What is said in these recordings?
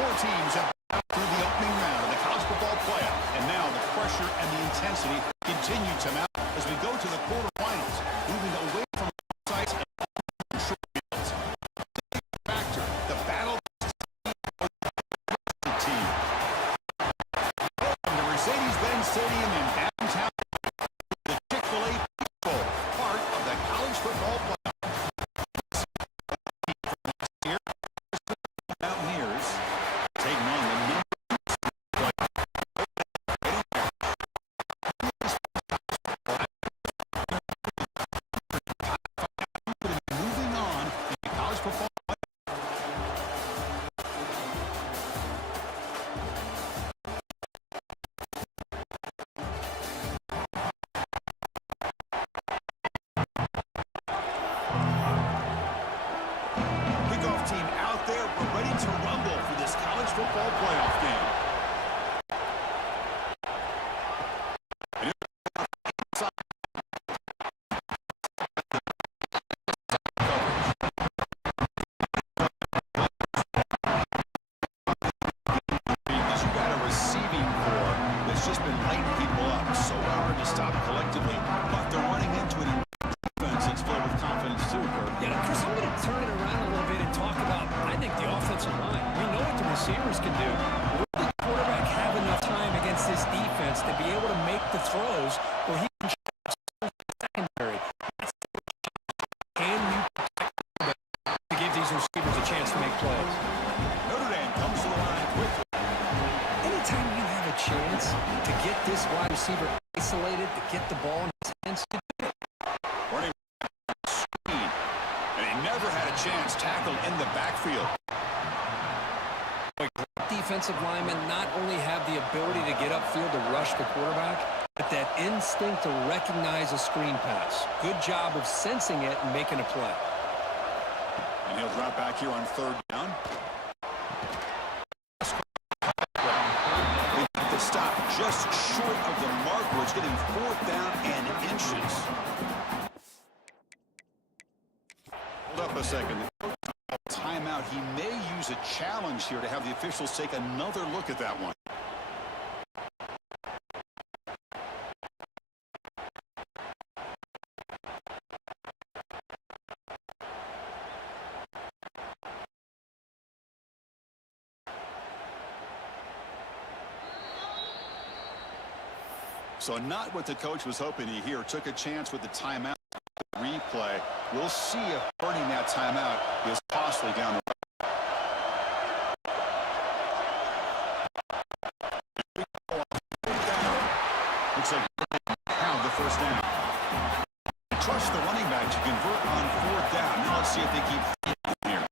Four teams have gone through the opening round of the college football playoff, and now the pressure and the intensity continue to mount as we go to the quarterfinals, moving away from sites and short fields. Factor, the battle team. From the Mercedes-Benz Stadium in downtown, the Chick-fil-A Bowl, part of the college football playoff. Mountaineers taking on the number moving on in the college football. Kickoff team out there. We're ready to rumble for this college football playoff game. Because you've got a receiving core that's just been lighting people up. So hard to stop collectively, but they're running into an defense that's filled with confidence too, Kurt. Yeah, Chris, I'm going to turn it around a little bit and talk about, I think, the offensive line. We know what the receivers can do. Will the quarterback have enough time against this defense to be able to make the throws where he can shut the secondary? Can you protect to give these receivers a chance to make plays? Notre Dame comes to the line quickly. Anytime you have a chance to get this wide receiver isolated, to get the ball in his hands, you do it. Running speed. And he never had a chance tackled in the backfield. Defensive linemen not only have the ability to get upfield to rush the quarterback, but that instinct to recognize a screen pass. Good job of sensing it and making a play. And he'll drop back here on third down. They got the stop just short of the mark where it's getting fourth down and inches. Hold up a second. Timeout. He may use a challenge here to have the officials take another look at that one. So not what the coach was hoping to hear. Took a chance with the timeout. Replay. We'll see if burning that timeout is costly down the road. Looks like pound the first down. Trust the running back to convert on fourth down. Now let's see if they keep here.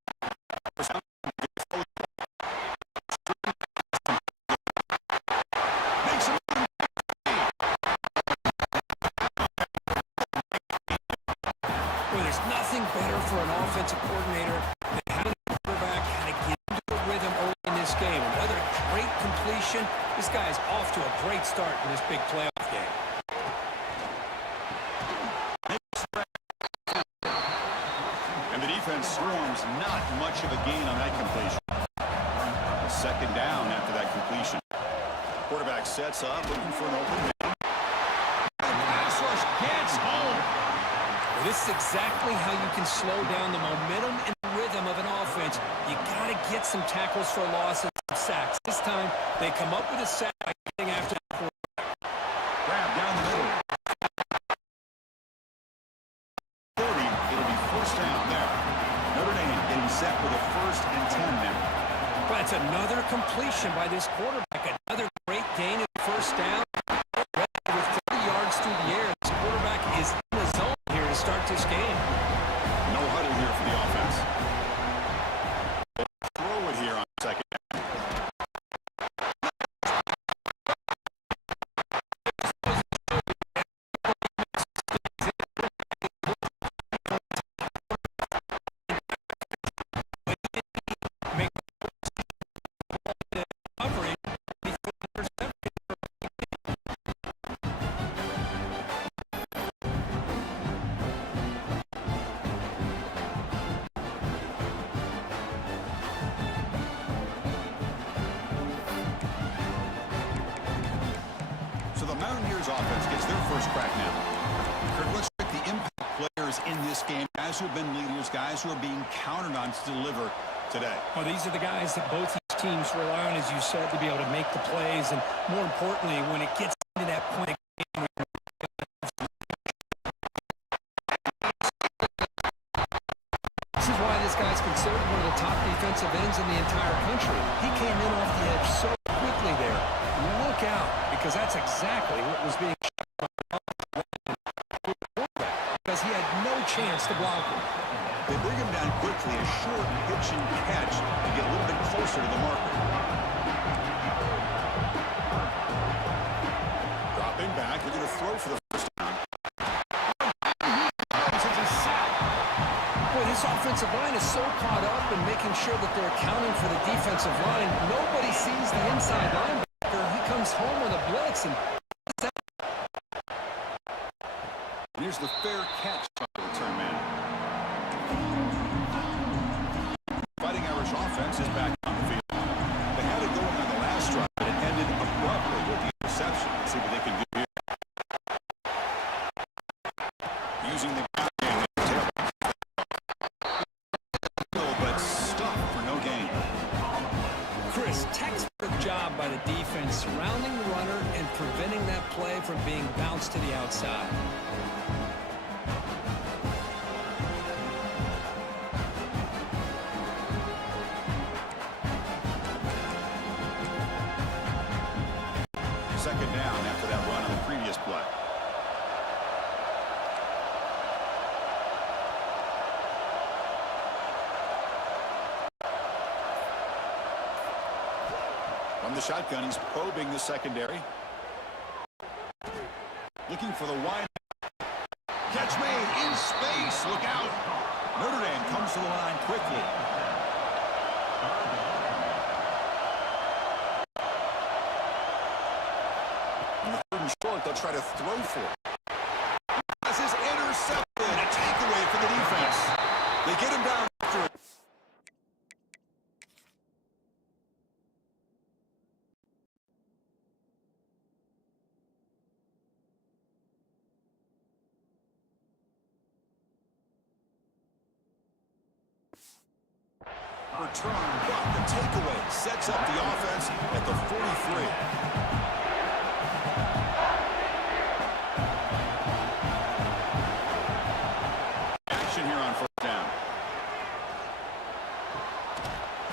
There's nothing better for an offensive coordinator than having a quarterback kind of get into a rhythm early in this game. Another great completion. This guy's off to a great start in this big playoff game. And the defense swarms, not much of a gain on that completion. Second down after that completion. Quarterback sets up, looking for an open man. Pass rush gets home. Well, this is exactly how you can slow down the momentum and rhythm of an offense. You got to get some tackles for loss and some sacks. This time, they come up with a sack by getting after the quarterback. Grab down the middle. 40, it'll be first down there. Notre Dame getting set with a 1st and 10 now. But it's another completion by this quarterback. Another great gain in first down. With 30 yards through the air, this quarterback is in the zone here to start this game. No huddle here for the offense. Throw it here on second down. Buccaneers offense gets their first crack now. Kurt, let's check the impact players in this game, guys who have been leaders, guys who are being counted on to deliver today. Well, these are the guys that both these teams rely on, as you said, to be able to make the plays, and more importantly, when it gets to that point, this is why this guy's considered one of the top defensive ends in the entire country. He came in off the edge so quickly there. Look out, because that's exactly what was being because he had no chance to block him. They bring him down quickly, a short pitch and catch to get a little bit closer to the marker. Dropping back, they're going to throw for the first down. Boy, this offensive line is so caught up in making sure that they're accounting for the defensive line. Nobody sees the inside linebacker. He comes home with a blitz, and here's the fair catch by the return man. Fighting Irish offense is back on the field. They had it going on the last drive, but it ended abruptly with the interception. Let's see what they can do here. Using the ground game but stuffed for no gain. Chris, textbook job by the defense surrounding the runner and preventing that play from being bounced to the outside. Second down after that run on the previous play. From the shotgun, he's probing the secondary. Looking for the wide. Catch made in space. Look out. Notre Dame comes to the line quickly. Short, they'll try to throw for it. This is intercepted. A takeaway for the defense. They get him down after it. Return, but the takeaway sets up the offense at the 43. Here on first down.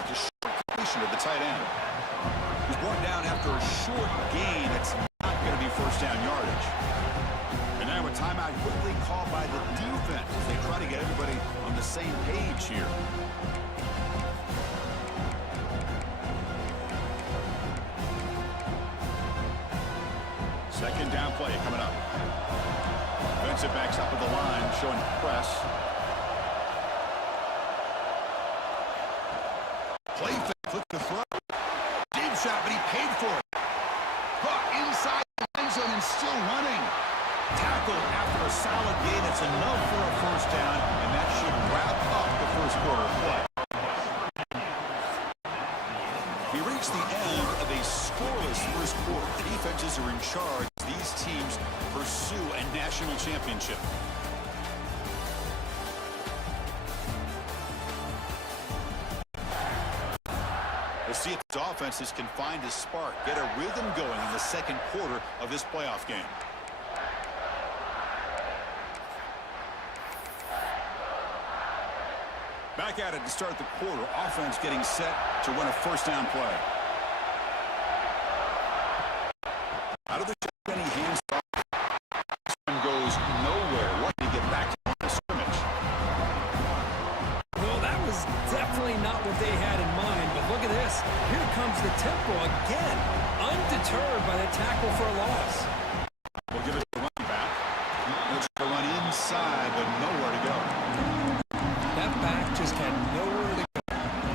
Just short completion to the tight end. He's brought down after a short gain. It's not going to be first down yardage. And now a timeout quickly called by the defense as they try to get everybody on the same page here. Second down play coming up. Defensive backs up at the line, showing press. Play fake, look to throw. Deep shot, but he paid for it. Caught inside the end zone and still running. Tackle after a solid gain. It's enough for a first down, and that should wrap up the first quarter of play. We reached the end of a scoreless first quarter. The defenses are in charge. These teams pursue a national championship. We'll see if the offenses can find a spark, get a rhythm going in the second quarter of this playoff game. Back at it to start the quarter. Offense getting set to run a first down play. Out of the shotgun, he hands off. This one goes nowhere. Wanting to get back to the scrimmage. Well, that was definitely not what they had in mind, but look at this. Here comes the tempo again, undeterred by the tackle for a loss. We'll give it to the running back. He'll try to run inside, but nowhere to go. That back just had nowhere to go.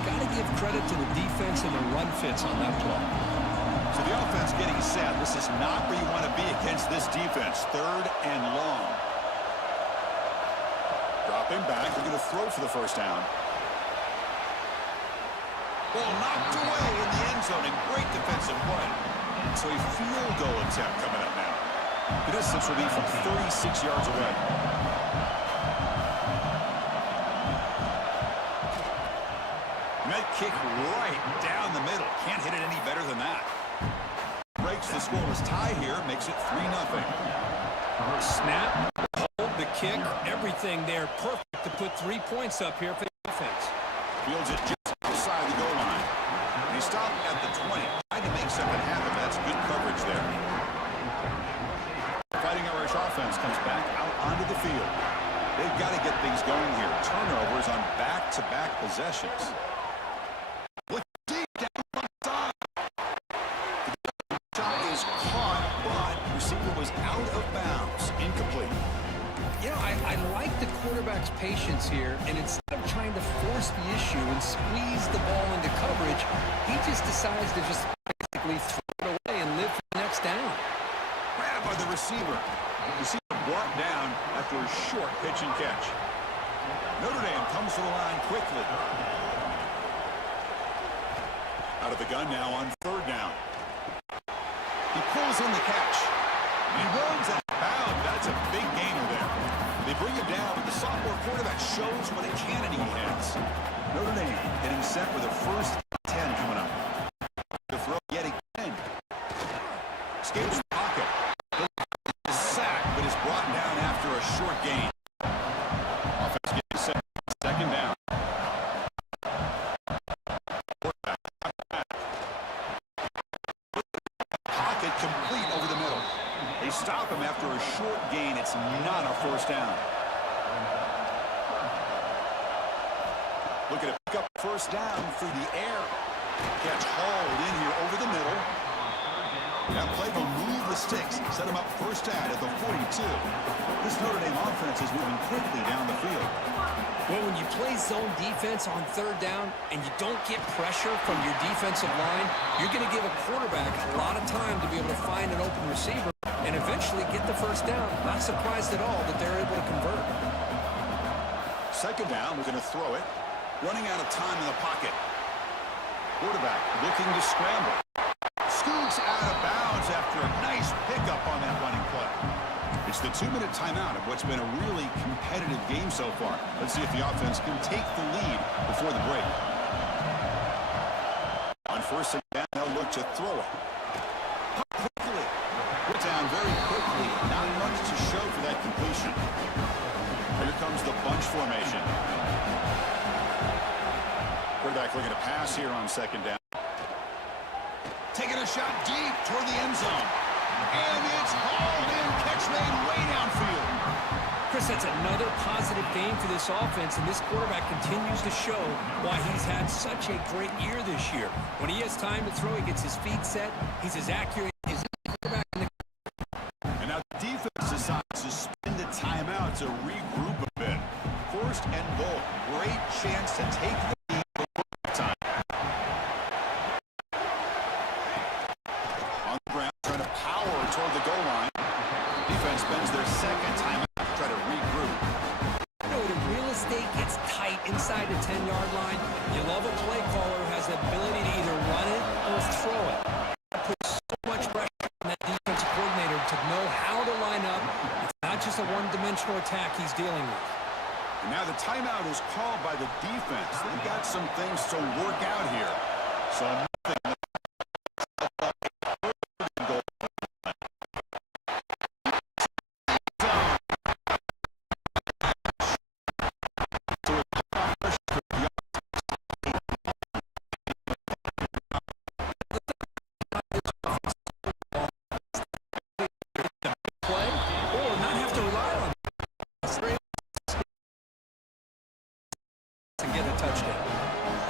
Got to give credit to the defense and the run fits on that play. So the offense getting set. This is not where you want to be against this defense. Third and long. Dropping back. They're going to throw for the first down. Ball knocked away in the end zone. A great defensive play. So a field goal attempt coming up now. The distance will be from 36 yards away. And that kick right down the middle. Can't hit it any better than that. Breaks the scoreless tie here. Makes it 3-0. Snap, hold the kick, everything there perfect to put 3 points up here for the offense. Fields it just outside the goal line. And he stopped at the 20. Trying to make something happen. That's good coverage there. Fighting Irish offense comes back out onto the field. They've got to get things going here. Turnovers on back-to-back possessions. Look deep down the side. The shot is caught, but the receiver was out of bounds. Incomplete. You know, I like the quarterback's patience here, and instead of trying to force the issue and squeeze the ball into coverage, he just decides to just basically throw it away and live for the next down. Grabbed by the receiver. Receiver brought down after a short pitch and catch. Notre Dame comes to the line quickly. Out of the gun now on 3rd down. He pulls in the catch. He runs out of bounds. That's a big gainer there. They bring him down, but the sophomore quarterback shows what a cannon he has. Notre Dame getting set with a 1st and 10 coming up. The throw yet again. Escapes the pocket. The sack, but is brought down after a short gain. Offense getting set. 2nd down. Pocket complete over the middle. They stop him after a short gain. It's not a 1st down. Look at it. Pick up 1st down through the air. Catch hauled in here over the middle. That play will move the sticks. Set him up 1st down at the 42. This Notre Dame offense is moving quickly down the field. Well, when you play zone defense on 3rd down and you don't get pressure from your defensive line, you're going to give a quarterback a lot of time to be able to find an open receiver and eventually get the 1st down. Not surprised at all that they're able to convert. 2nd down, we're going to throw it. Running out of time in the pocket. Quarterback looking to scramble. Scoots out of bounds after a nice pickup on that running play. It's the 2-minute timeout of what's been a really competitive game so far. Let's see if the offense can take the lead before the break. On 1st and down, they'll look to throw it. Quickly. Put down very quickly. Not much to show for that completion. Here comes the bunch formation. Quarterback looking to pass here on 2nd down. Taking a shot deep toward the end zone. And it's hauled in. Catch made way downfield. Chris, that's another positive game for this offense, and this quarterback continues to show why he's had such a great year this year. When he has time to throw, he gets his feet set. He's as accurate as any quarterback in the... And now the defense decides to spend the timeout to regroup a bit. 1st and goal. Great chance to take the lead before time. On the ground, trying to power toward the goal line. Defense spends their 2nd timeout to try to regroup. You know, when real estate gets tight inside the 10-yard line, you love a play caller who has the ability to either run it or throw it. That puts so much pressure on that defensive coordinator to know how to line up. It's not just a one-dimensional attack he's dealing with. And now the timeout is called by the defense. They've got some things to work out here. So nothing.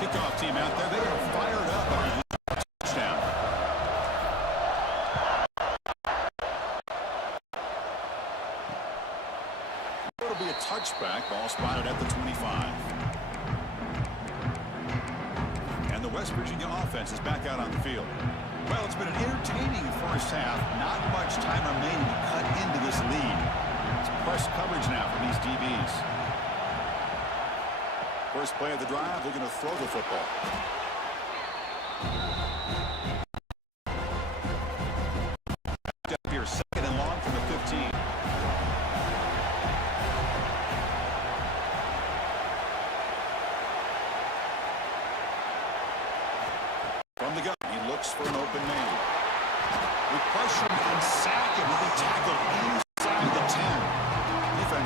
Kickoff team out there, they are fired up after this touchdown. It'll be a touchback, ball spotted at the 25. And the West Virginia offense is back out on the field. Well, it's been an entertaining 1st half. Not much time remaining to cut into this lead. It's press coverage now from these DBs. First play of the drive, looking to throw the football. Up here, 2nd and long from the 15.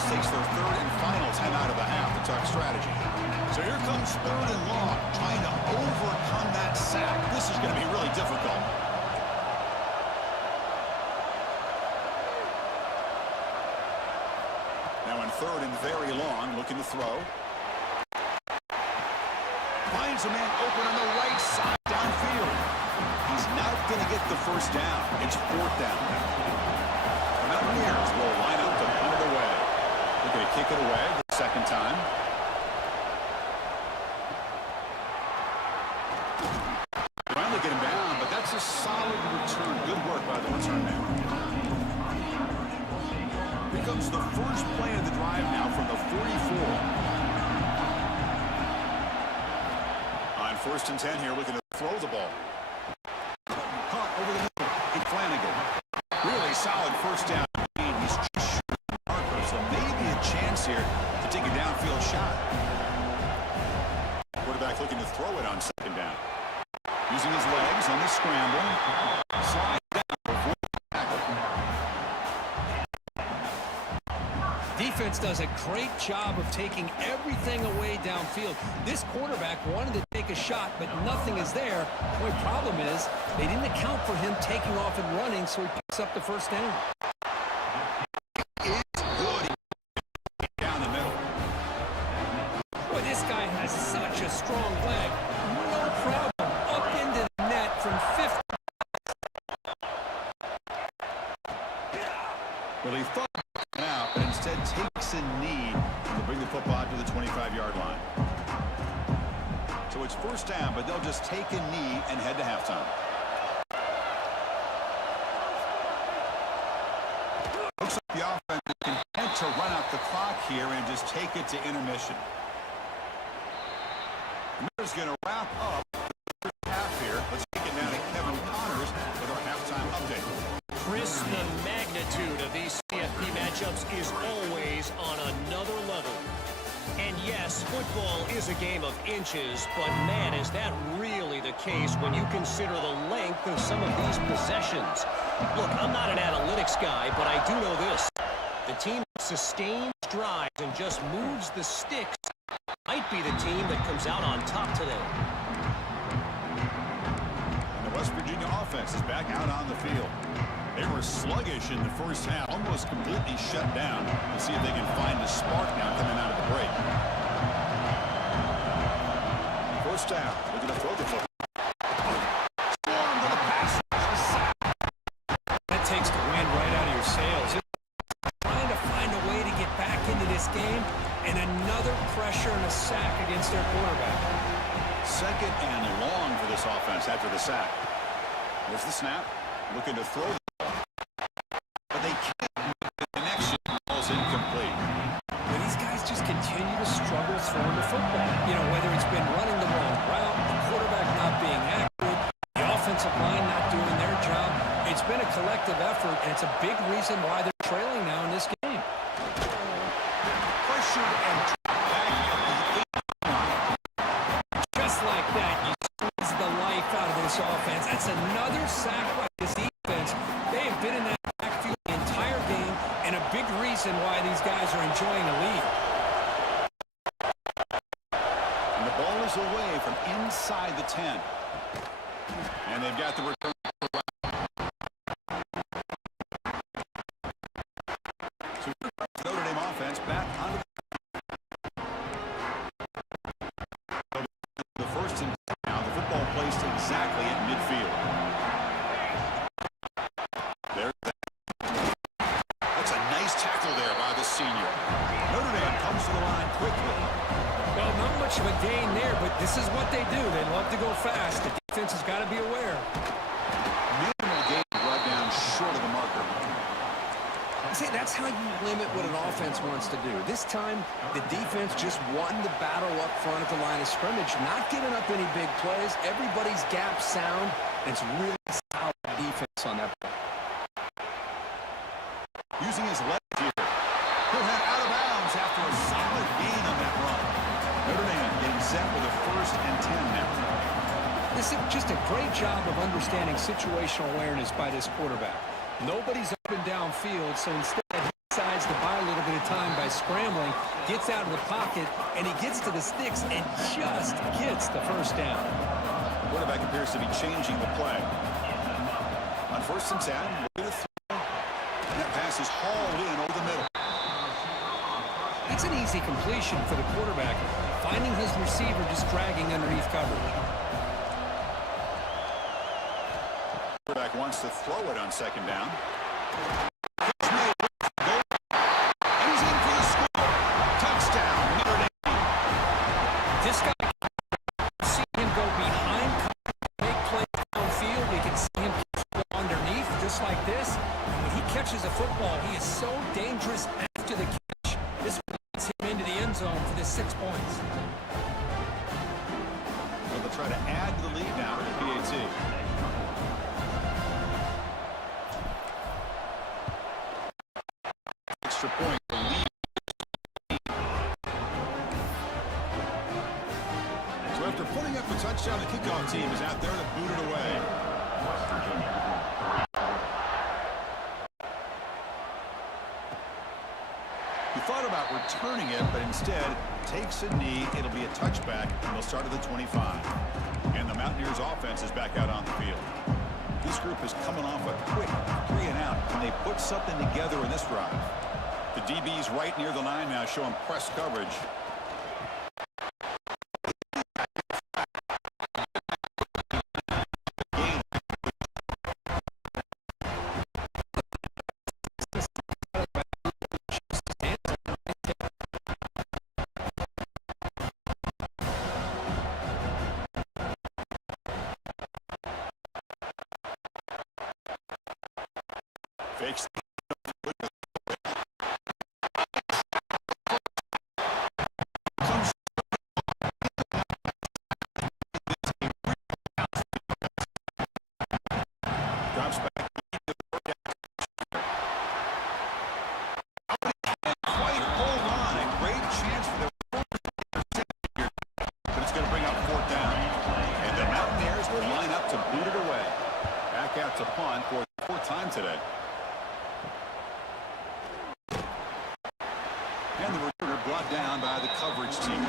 offense takes their third and final timeout of the half to talk strategy. So here comes third and long, trying to overcome that sack. This is going to be really difficult. Now in third and very long, looking to throw. Finds a man open on the right side downfield. He's not going to get the first down. It's fourth down. The Mountaineers will line up to punt it away. They're going to kick it away the second time. Trying to get him down, but that's a solid return. Good work by the return man. Here comes the first play of the drive now from the 44. On first and 10 here, looking to throw the ball. Caught over the middle. Flanagan. Really solid first down. He's just shooting the marker, so maybe a chance here to take a downfield shot. Quarterback looking to throw it on second down. Using his legs on the scramble. Slide down before the tackle. Defense does a great job of taking everything away downfield. This quarterback wanted to take a shot, but nothing is there. The only problem is they didn't account for him taking off and running, so he picks up the first down. It's good. Down the middle. Boy, this guy has such a strong leg. No problem. Up into the net from 50. Well, he thought out, but instead takes a knee to bring the football to the 25-yard line. So it's first down, but they'll just take a knee and head to halftime. Looks like the offense is content to run out the clock here and just take it to intermission. Miller's going to wrap up the first half here. Let's take it now to Kevin Connors with our halftime update. Chris, the magnitude of these CFP matchups is always on another level. And yes, football is a game of inches, but man, is that really the case when you consider the length of some of these possessions. Look, I'm not an analytics guy, but I do know this. The team that sustains drives and just moves the sticks might be the team that comes out on top today. And the West Virginia offense is back out on the field. They were sluggish in the first half, almost completely shut down. We'll see if they can find a spark now coming out of the break. First down, looking to throw the football. Storm to the pass. That takes the wind right out of your sails. Trying to find a way to get back into this game, and another pressure and a sack against their quarterback. Second and long for this offense after the sack. There's the snap. Looking to throw the ball. But they can't make the connection. Ball's incomplete. But these guys just continue to struggle throwing the football. You know, whether it's been running the wrong route, the quarterback not being accurate, the offensive line not doing their job. It's been a collective effort, and it's a big reason why they're trailing now in this game. Pressured and back at the 8-line. Just like that, you squeeze the life out of this offense. That's another sack by this defense. They have been in that backfield the entire game, and a big reason why these guys are enjoying a lead. And the ball is away from inside the 10. And they've got the return. So Notre Dame offense back onto the first and now the football placed exactly at midfield. That's a nice tackle there by the senior. Notre Dame comes to the line quickly. Well, not much of a gain there, but this is what they do. They love to go fast. The defense has got to be aware. Minimal gain brought down short of the marker. See, that's how you limit what an offense wants to do. This time, the defense just won the battle up front at the line of scrimmage, not giving up any big plays. Everybody's gap sound, and it's really solid defense on that play. Using his left here. He'll head out of bounds after a solid gain on that run. Notre Dame getting set with a first and 10 now. This is just a great job of understanding situational awareness by this quarterback. Nobody's up and downfield, so instead he decides to buy a little bit of time by scrambling, gets out of the pocket, and he gets to the sticks and just gets the first down. Quarterback appears to be changing the play. On 1st and 10, we're going to throw. And that pass is hauled in over the middle. It's an easy completion for the quarterback, finding his receiver just dragging underneath coverage. Quarterback wants to throw it on 2nd down. This guy, see him go behind, make plays downfield. We can see him go underneath, just like this. When he catches a football, he is so dangerous after the catch. This puts him into the end zone for the 6 points. Well, they'll try to add to the lead now to the PAT. Extra point. The lead. So after putting up a touchdown, the kickoff team is out there to boot it away. He thought about returning it, but instead takes a knee. It'll be a touchback, and they'll start at the 25. And the Mountaineers offense is back out on the field. This group is coming off a quick 3 and out, and they put something together in this drive. The DB's right near the line now, showing press coverage. Fakes. Drops back. Quite hold on. A great chance for the but it's going to bring up 4th down. And the Mountaineers will line up to boot it away. Back out to punt for the 4th time today. And the returner brought down by the coverage team.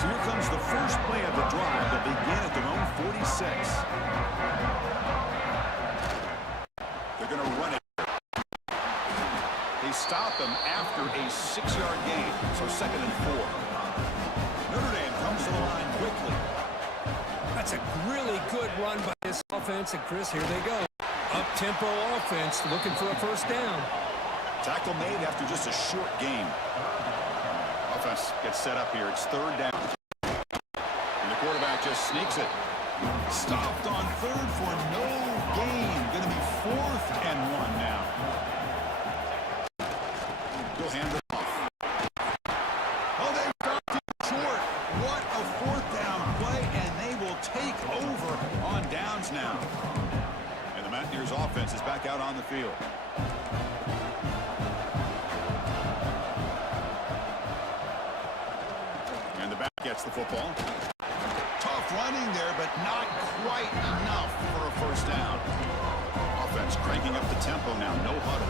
So here comes the first play of the drive. They'll begin at their own 46. They're going to run it. They stop him after a 6-yard gain. So 2nd and 4. Notre Dame comes to the line quickly. That's a really good run by this offense. And Chris, here they go. Up-tempo offense looking for a first down. Tackle made after just a short game. Offense gets set up here. It's 3rd down. And the quarterback just sneaks it. Stopped on 3rd for no gain. Going to be 4th and 1 now. He'll hand it off. Oh, they stopped him short. What a 4th down play, and they will take over on downs now. And the Mountaineers offense is back out on the field. Gets the football. Tough running there, but not quite enough for a first down. Offense cranking up the tempo now. No huddle.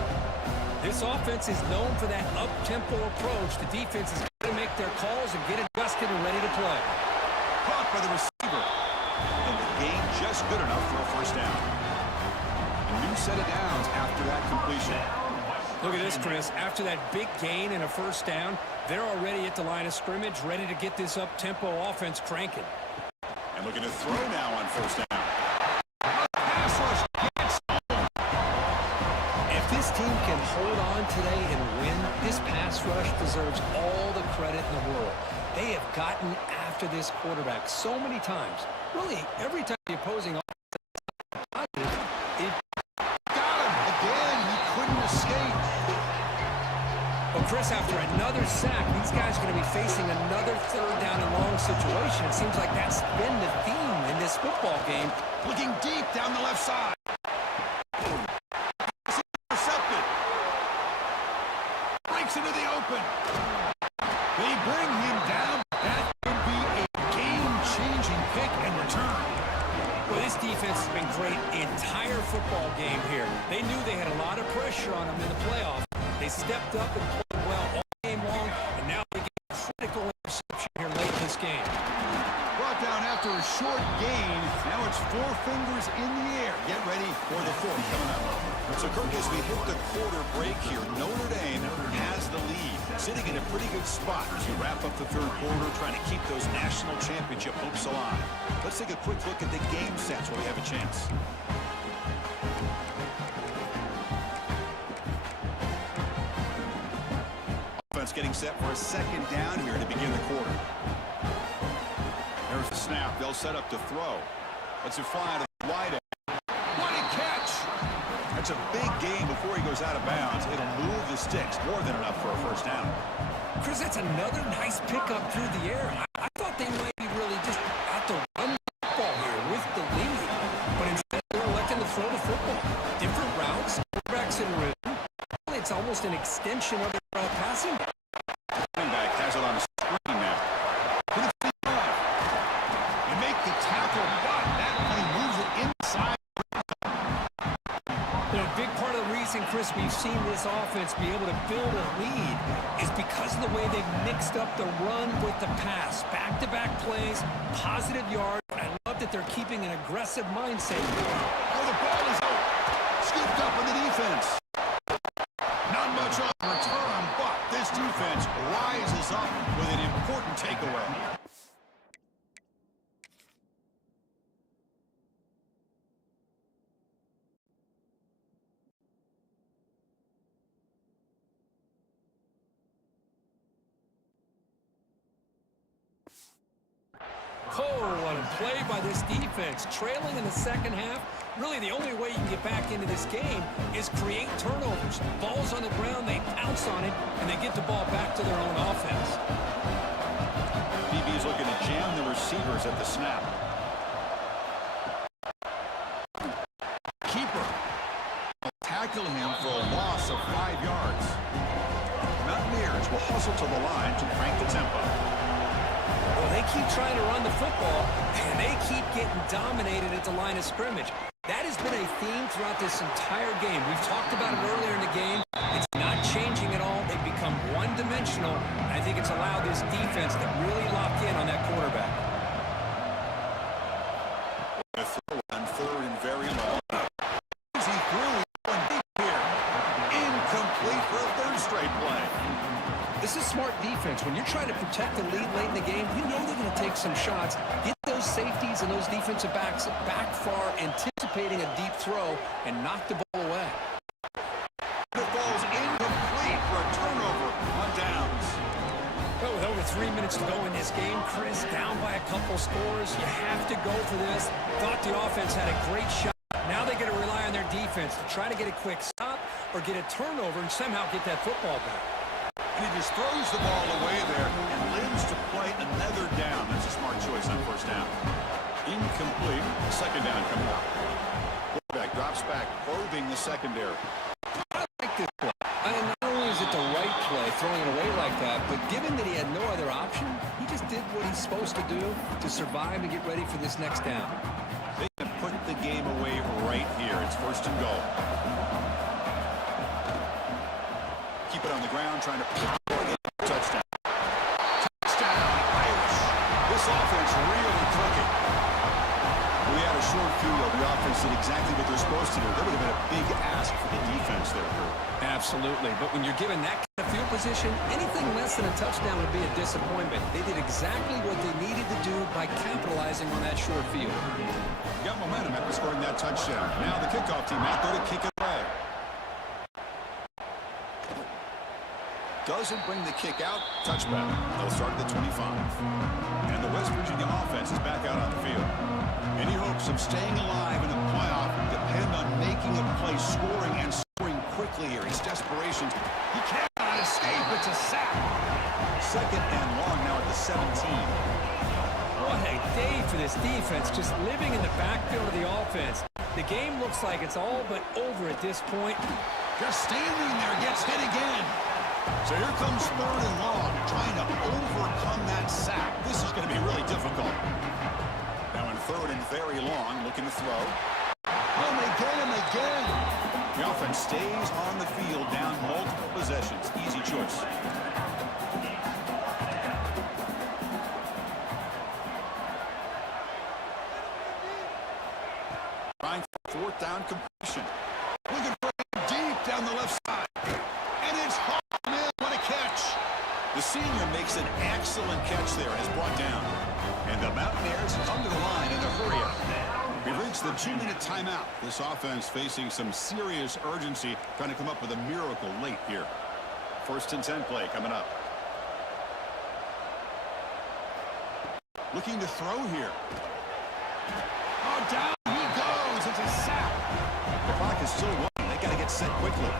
This offense is known for that up-tempo approach. The defense is going to make their calls and get adjusted and ready to play. Caught by the receiver. And the gain just good enough for a first down. A new set of downs after that completion. Look at this, Chris. After that big gain and a first down, they're already at the line of scrimmage, ready to get this up-tempo offense cranking. And looking to throw now on first down. Pass rush gets home. If this team can hold on today and win, this pass rush deserves all the credit in the world. They have gotten after this quarterback so many times. Really, every time the opposing offense is positive, it got him again. He couldn't escape. Well, Chris, after another sack, these guys are going to be facing another 3rd down and long situation. It seems like that's been the theme in this football game. Looking deep down the left side. Intercepted. Breaks into the open. They bring him down. That could be a game-changing pick and return. Well, this defense has been great entire football game here. They knew they had a lot of pressure on them in the playoffs. They stepped up and played well all game long, and now they get a critical interception here late in this game. Brought down after a short gain. Now it's 4 fingers in the air. Get ready for the 4th coming up. So, Kirk, as we hit the quarter break here, Notre Dame has the lead, sitting in a pretty good spot as we wrap up the 3rd quarter, trying to keep those national championship hopes alive. Let's take a quick look at the game stats while we have a chance. Offense getting set for a 2nd down here to begin the quarter. There's the snap. They'll set up to throw. Let's it fly to the wide end. What a catch! That's a big gain before he goes out of bounds. It'll move the sticks. More than enough for a 1st down. Chris, that's another nice pickup through the air. I thought they might be really just out to run the football here with the lead. But instead, they're electing to throw the football. Different routes, quarterbacks in rhythm. It's almost an extension of their passing. Running back has it on the screen now. To the 55. And make the tackle, but that play moves it inside. You know, a big part of the reason, Chris, we've seen this offense be able to build a lead is because of the way they've mixed up the run with the pass. Back-to-back plays, positive yards. I love that they're keeping an aggressive mindset. Oh, the ball is out. Scooped up in the defense. Not much on return, but this defense rises up with an important takeaway. Oh, what a play by this defense. Trailing in the 2nd half, really the only way you can get back into this game is create turnovers. Ball's on the ground, they pounce on it, and they get the ball back to their own offense. DB's looking to jam the receivers at the snap. Keeper will tackle him for a loss of 5 yards. Mountaineers will hustle to the line to crank the tempo. Well, they keep trying to run the football, and they keep getting dominated at the line of scrimmage. That has been a theme throughout this entire game. We've talked about it earlier in the game. It's not changing at all. They've become one-dimensional, and I think it's allowed this defense to really lock in on that quarterback. The throw on 3rd and very long. He threw one deep here. Incomplete for a 3rd straight play. This is smart defense. When you're trying to protect the lead late in the game, you know they're going to take some shots. Get those safeties and those defensive backs back far, anticipating a deep throw, and knock the ball away. The ball's incomplete for a turnover on downs. Well, with over 3 minutes to go in this game, Chris, down by a couple scores, you have to go for this. Thought the offense had a great shot. Now they got to rely on their defense to try to get a quick stop or get a turnover and somehow get that football back. And he just throws the ball away there and lives to play another down. That's a smart choice on 1st down. Incomplete. 2nd down coming up. Quarterback drops back, probing the secondary. I like this play. Not only is it the right play, throwing it away like that, but given that he had no other option, he just did what he's supposed to do to survive and get ready for this next down. They can put the game away right here. It's 1st and goal. Keep it on the ground, trying to get a touchdown. Touchdown, Irish. This offense really clicking. We had a short field. The offense did exactly what they're supposed to do. That would have been a big ask for the defense there. Absolutely. But when you're given that kind of field position, anything less than a touchdown would be a disappointment. They did exactly what they needed to do by capitalizing on that short field. Got momentum after scoring that touchdown. Now the kickoff team out there to kick it away. Doesn't bring the kick out. Touchback. They'll start at the 25. And the West Virginia offense is back out on the field. Any hopes of staying alive in a playoff depend on making a play, scoring, and scoring quickly here. It's desperation. He cannot escape. It's a sack. 2nd and long now at the 17. What a day for this defense, just living in the backfield of the offense. The game looks like it's all but over at this point. Just standing there, gets hit again. So here comes 3rd and long, trying to overcome that sack. This is going to be really difficult. Now in 3rd and very long, looking to throw. Oh, and they get him again. The offense stays on the field, down multiple possessions. Easy choice. Trying for fourth down completion. Looking for it deep down the left side. And it's hauled in. What a catch. The senior makes an excellent catch there and is brought down. And the Mountaineers come to the line in a hurry-up. We've reached the 2-minute timeout. This offense facing some serious urgency, trying to come up with a miracle late here. 1st and 10 play coming up. Looking to throw here. Oh, down he goes. It's a sack. The clock is still running. They got to get set quickly.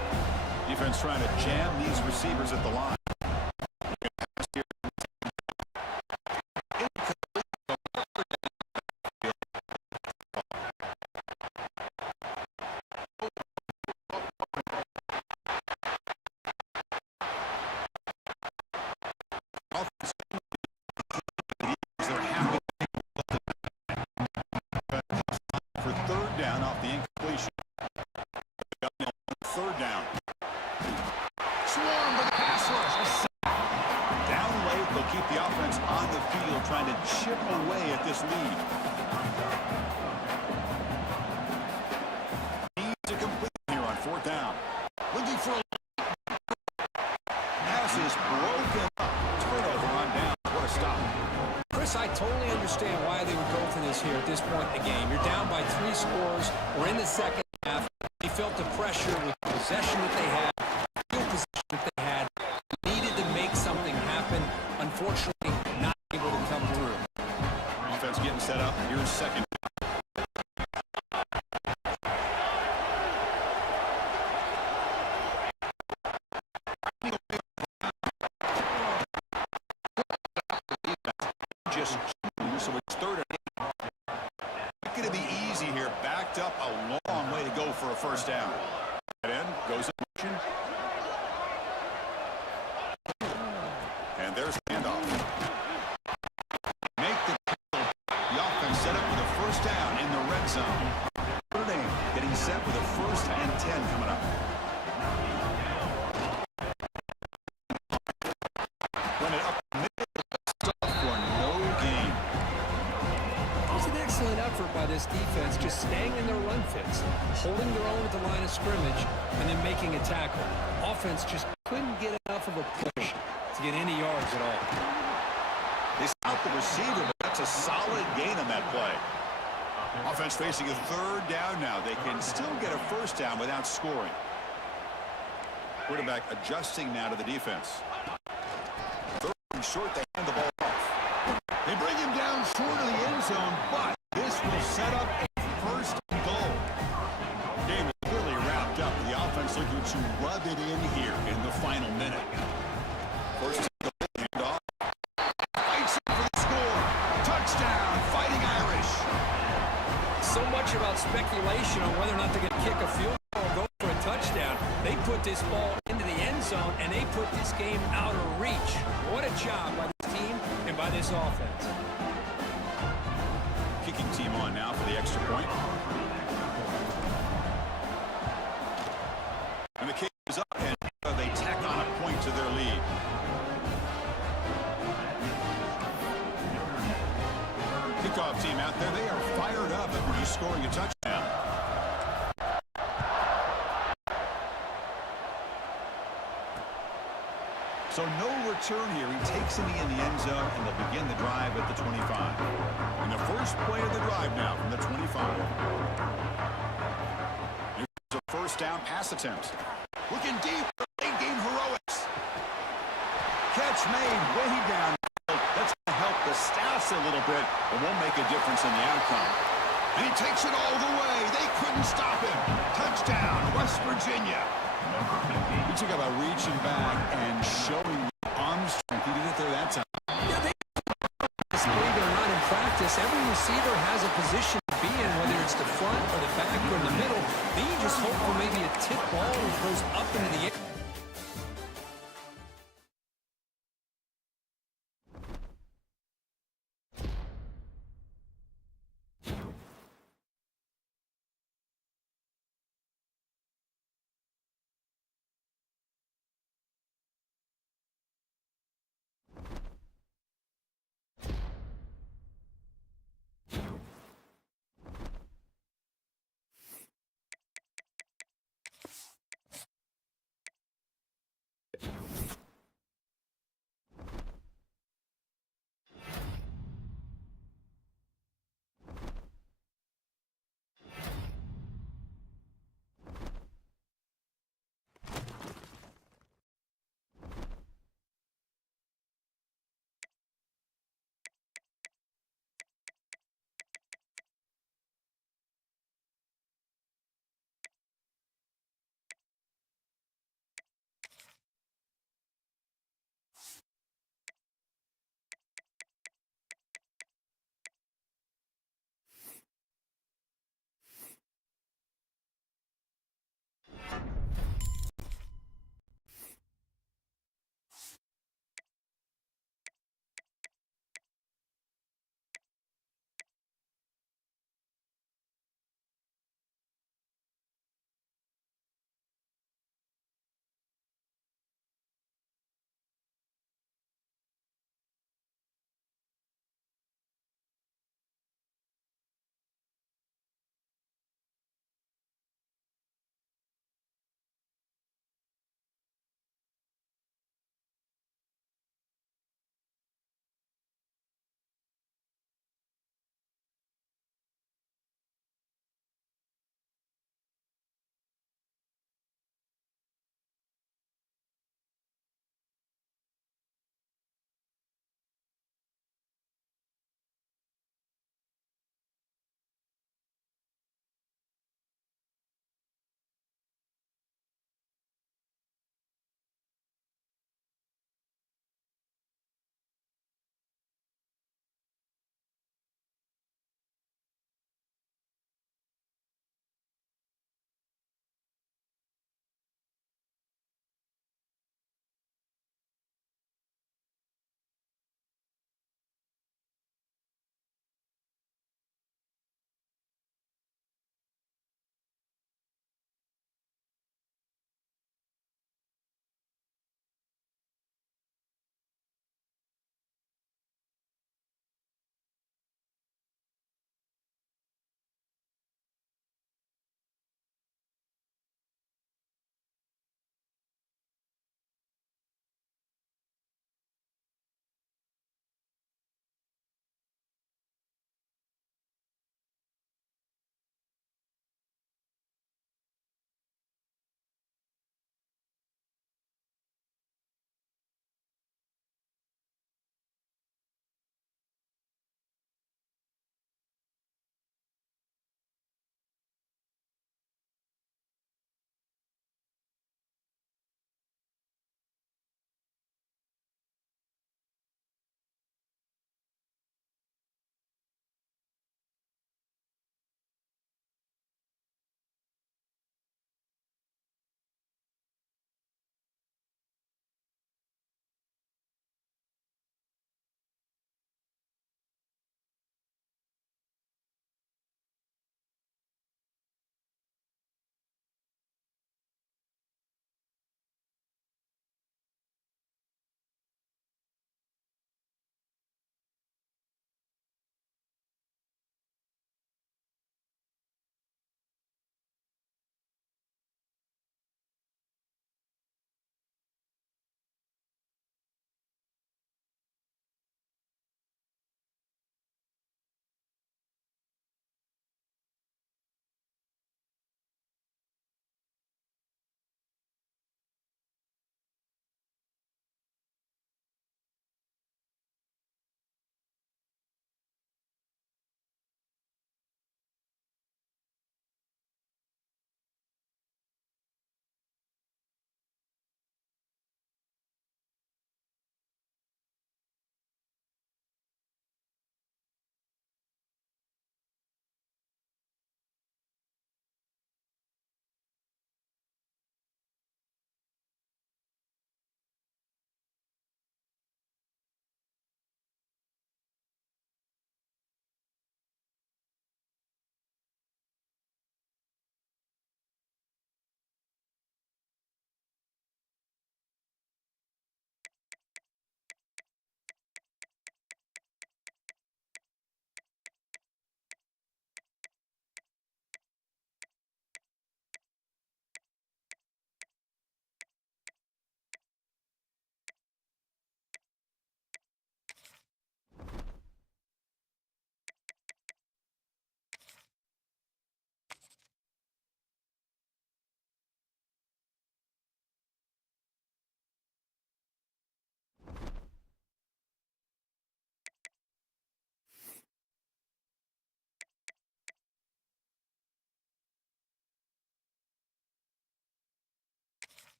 Defense trying to jam these receivers at the line. For third down off the incompletion. Third down. Swarm with the pass rush. Down late, they'll keep the offense on the field, trying to chip away at this lead. Needs to complete here on 4th down. Looking for a pass is broken up. Turnover on down. What a stop. Chris, I totally understand why they would go for this here at this point in the game. You're down by 3 scores. We're in the second half. They felt the pressure with the possession that they had, the field position that they had. They needed to make something happen. Unfortunately, not able to come through. Offense getting set up. Here's second. Just so it's 3rd and 8. Not going to be easy here. Backed up a long way to go for a 1st down. That end goes in motion. And there's the handoff. Make the tackle. The offense set up with a 1st down in the red zone. 3rd and 8 getting set with a 1st and 10 coming up. Run it up the middle for no gain. It was an excellent effort by this defense, just staying in their run fits, holding their own at the line of scrimmage, and then making a tackle. Offense just couldn't get enough of a push to get any yards at all. They stopped the receiver, but that's a solid gain on that play. Offense facing a 3rd down now. They can still get a 1st down without scoring. Quarterback adjusting now to the defense. 3rd and short, they hand the ball off. They bring him down short of the end zone, but this will set up a 1st and goal. Game is clearly wrapped up. The offense looking to rub it in here in the final minute. 1st and goal, handoff. Fights for the score. Touchdown, Fighting Irish. So much about speculation on whether or not they're going to kick a field goal or go for a touchdown. They put this ball into the end zone, and they put this game out of reach. What a job by this team and by this offense. Kicking team on now for the extra point. And the kick is up, and they tack on a point to their lead. Kickoff team out there, they are fired up after just scoring a touchdown. So no return here. He takes it in the end zone, and they'll begin the drive at the 25. And the first play of the drive now from the 25. Here's a 1st down pass attempt. Looking deep, late game heroics. Catch made way down. That's going to help the Staffs a little bit, but won't make a difference in the outcome. And he takes it all the way. They couldn't stop him. Touchdown, West Virginia. He took about reaching back and showing arm strength. He did it there that time. Yeah, believe it or not, in practice, every receiver has a position to be in, whether it's the front or the back or the middle. Then you just hope for maybe a tip ball that goes up into the air.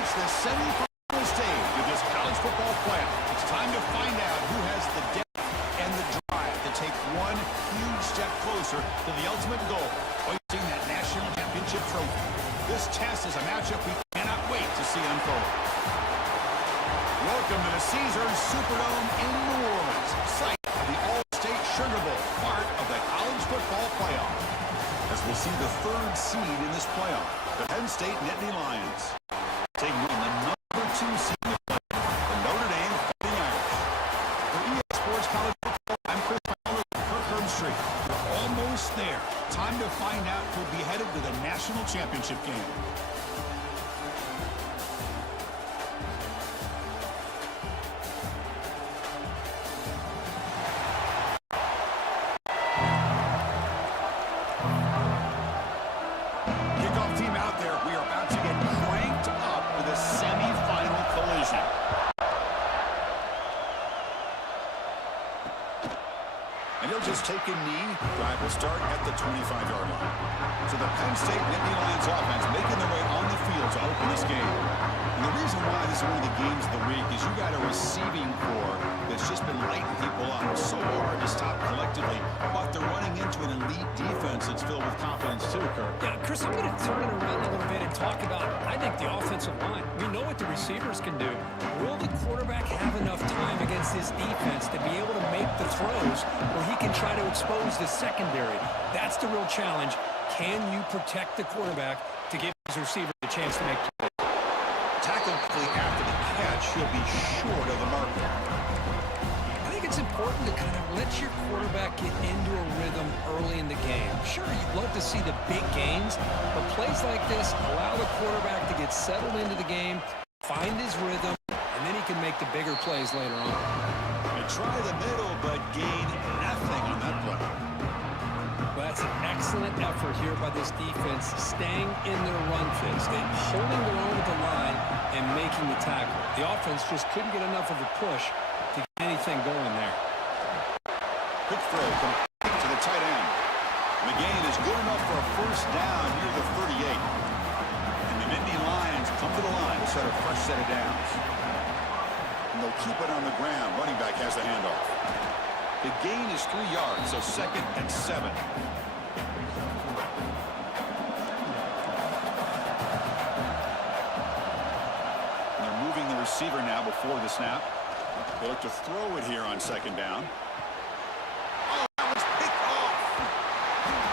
reached the semifinal stage of this college football playoff. It's time to find out who has the depth and the drive to take one huge step closer to the ultimate goal, hoisting that national championship trophy. This test is a matchup we cannot wait to see unfold. Welcome to the Caesars Superdome in New Orleans, site of the All-State Sugar Bowl, part of the college football playoff. As we'll see the third seed in this playoff, the Penn State Nittany Lions taking on the number 2 seed in the playoff, the Notre Dame Fighting Irish. For EA Sports College Football, I'm Chris Fowler with Kirk Herbstreit. We're almost there. Time to find out who'll be headed to the national championship game. Just take a knee. Drive will start at the 25-yard line. So the Penn State Nittany Lions offense making their way on the field to open this game. And the reason why this is one of the games of the week is you got a receiving core that's just been lighting people up. So hard to stop collectively, but they're running into an elite defense that's filled with confidence too, Kirk. Yeah, Chris, I'm going to turn it around a little bit and talk about, I think, the offensive line. We know what the receivers can do. Will the quarterback have enough time against this defense to be able to make the throws where he can try to expose the secondary? That's the real challenge. Can you protect the quarterback to give his receiver a chance to make plays? Tackle quickly after the catch, he'll be short of the marker. I think it's important to kind of let your quarterback get into a rhythm early in the game. Sure, you'd love to see the big gains, but plays like this allow the quarterback to get settled into the game, find his rhythm, and then he can make the bigger plays later on. They try the middle, but gain nothing on that play. Well, that's an excellent effort here by this defense, staying in their run fits, holding their own with the line and making the tackle. The offense just couldn't get enough of a push to get anything going there. Quick throw complete to the tight end. The gain is good enough for a first down near the 38. And the Nittany Lions come to the line to set a fresh set of downs. And they'll keep it on the ground. Running back has the handoff. The gain is 3 yards, so 2nd and 7. And they're moving the receiver now before the snap. They look to throw it here on 2nd down. Oh, that was picked off.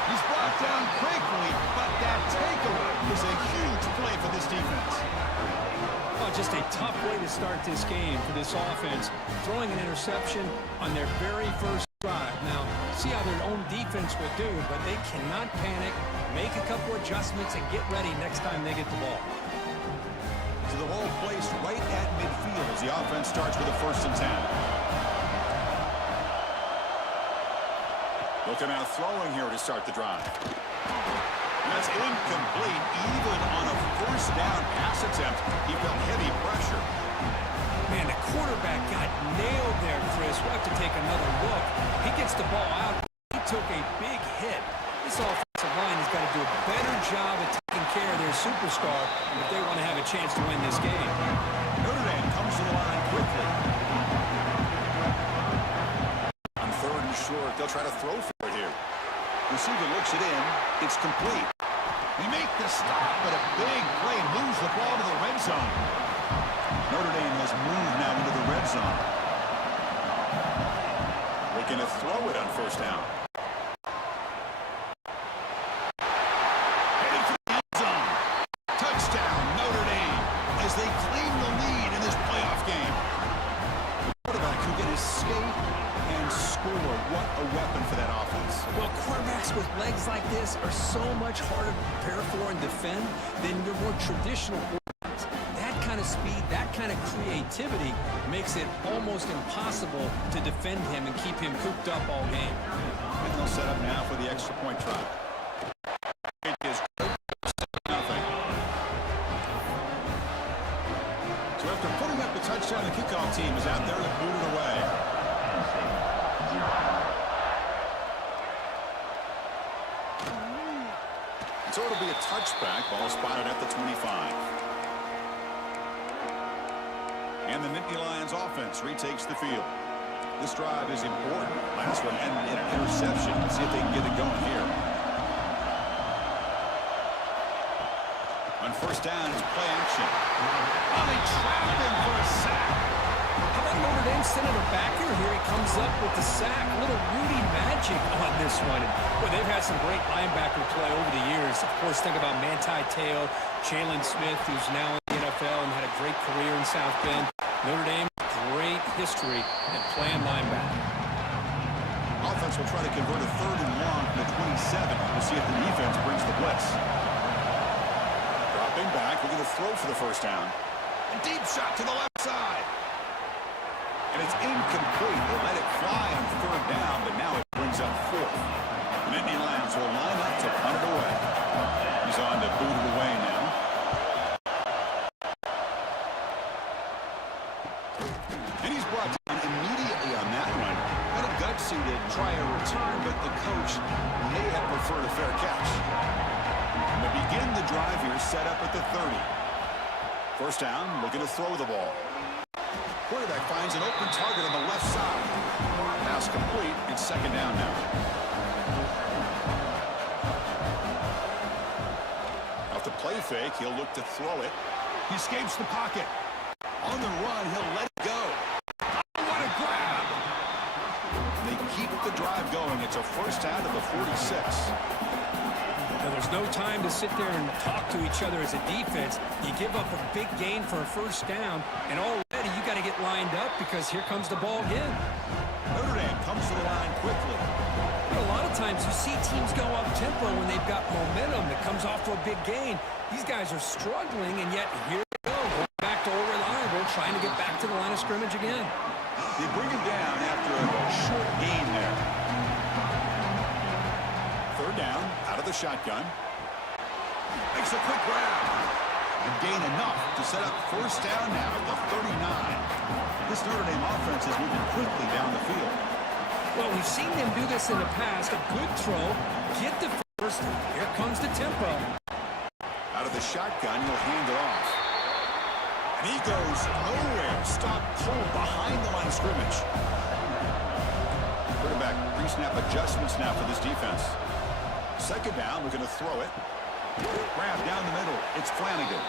He's brought down quickly, but that takeaway is a huge play for this defense. Oh, just a tough way to start this game for this offense, throwing an interception on their very first drive. Now, see how their own defense will do, but they cannot panic, make a couple adjustments, and get ready next time they get the ball. To the ball placed right at midfield as the offense starts with a 1st and 10. Looking out throwing here to start the drive. That's incomplete. Even on a 1st down pass attempt, he felt heavy pressure. Man, the quarterback got nailed there, Chris. We'll have to take another look. He gets the ball out. He took a big hit. This offensive line has got to do a better job of taking care of their superstar if they want to have a chance to win this game. Notre Dame comes to the line quickly. On 3rd and short, they'll try to throw for it here. Receiver looks it in. It's complete. We make the stop, but a big play moves the ball to the red zone. Notre Dame has moved now into the red zone. Looking to throw it on 1st down. Headed for the end zone. Touchdown, Notre Dame, as they claim the lead in this playoff game. The quarterback who can escape and score. What a weapon for that offense. Well, quarterbacks with legs like this are so much harder to prepare for and defend than your more traditional quarterbacks. That kind of speed, that kind of creativity makes it almost impossible to defend him and keep him cooped up all game. And they'll set up now for the extra point try. It is nothing. So after putting up the touchdown, the kickoff team is out there to boot it away. So it'll be a touchback. Ball spotted at the 25. And the Nittany Lions offense retakes the field. This drive is important. Last one ended in an interception. Let's see if they can get it going here. On first down, it's play action. Oh, they trapped him for a sack. How about Notre Dame senator backer here? He comes up with the sack. A little Rudy magic on this one. Well, they've had some great linebacker play over the years. Of course, think about Manti Te'o, Jalen Smith, who's now in the NFL and had a great career in South Bend. Notre Dame, great history at playing linebacker. Offense will try to convert a 3rd and long from the 27. We'll see if the defense brings the blitz. Dropping back, looking to throw for the first down. A deep shot to the left side. And it's incomplete. They let it fly on 3rd down, but now it brings up 4th. The Nittany Lions will line up to punt it away. He's on to boot it away now. And he's brought down immediately on that one. Kind of gutsy to try a return, but the coach may have preferred a fair catch. And they begin the drive here, set up at the 30. First down, looking to throw the ball. Quarterback finds an open target on the left side. Pass complete. It's 2nd down now. Off the play fake, he'll look to throw it. He escapes the pocket. On the run, he'll let it go. What a grab! They keep the drive going. It's a first down to the 46. Now, there's no time to sit there and talk to each other as a defense. You give up a big gain for a first down, and already you got to get lined up because here comes the ball again. Notre Dame comes to the line quickly. But a lot of times you see teams go up-tempo when they've got momentum that comes off to a big gain. These guys are struggling, and yet here they go. Going back to old reliable, trying to get back to the line of scrimmage again. They bring him down after a short gain there. 3rd down, out of the shotgun. Makes a quick grab. And gain enough to set up first down now at the 39. This Notre Dame offense is moving quickly down the field. Well, we've seen them do this in the past. A good throw, get the first, here comes the tempo. Out of the shotgun, he'll hand it off. And he goes nowhere. Stop cold behind the line of scrimmage. Quarterback pre-snap adjustments now for this defense. 2nd down, looking to throw it. Grab down the middle. It's Flanagan.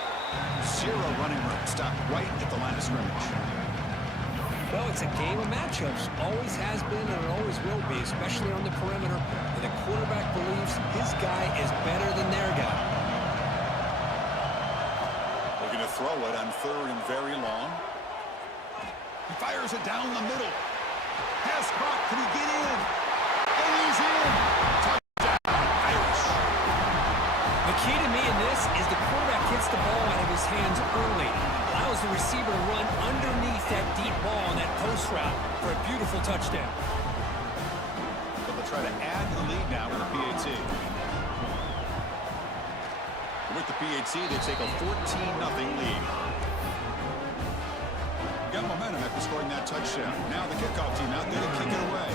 0 running room. Stop right at the line of scrimmage. Well, it's a game of matchups. Always has been and it always will be, especially on the perimeter. And the quarterback believes his guy is better than their guy. Looking to throw it on 3rd and very long. He fires it down the middle. Pass caught. Can he get in? And he's in. Touchdown, Irish. The key to me in this is the quarterback gets the ball out of his hands early. Allows the receiver to run underneath that deep ball on that post route for a beautiful touchdown. But they'll try to add to the lead now with the PAT. With the PAT, they take a 14-0 lead. Got momentum after scoring that touchdown. Now the kickoff team out there to kick it away.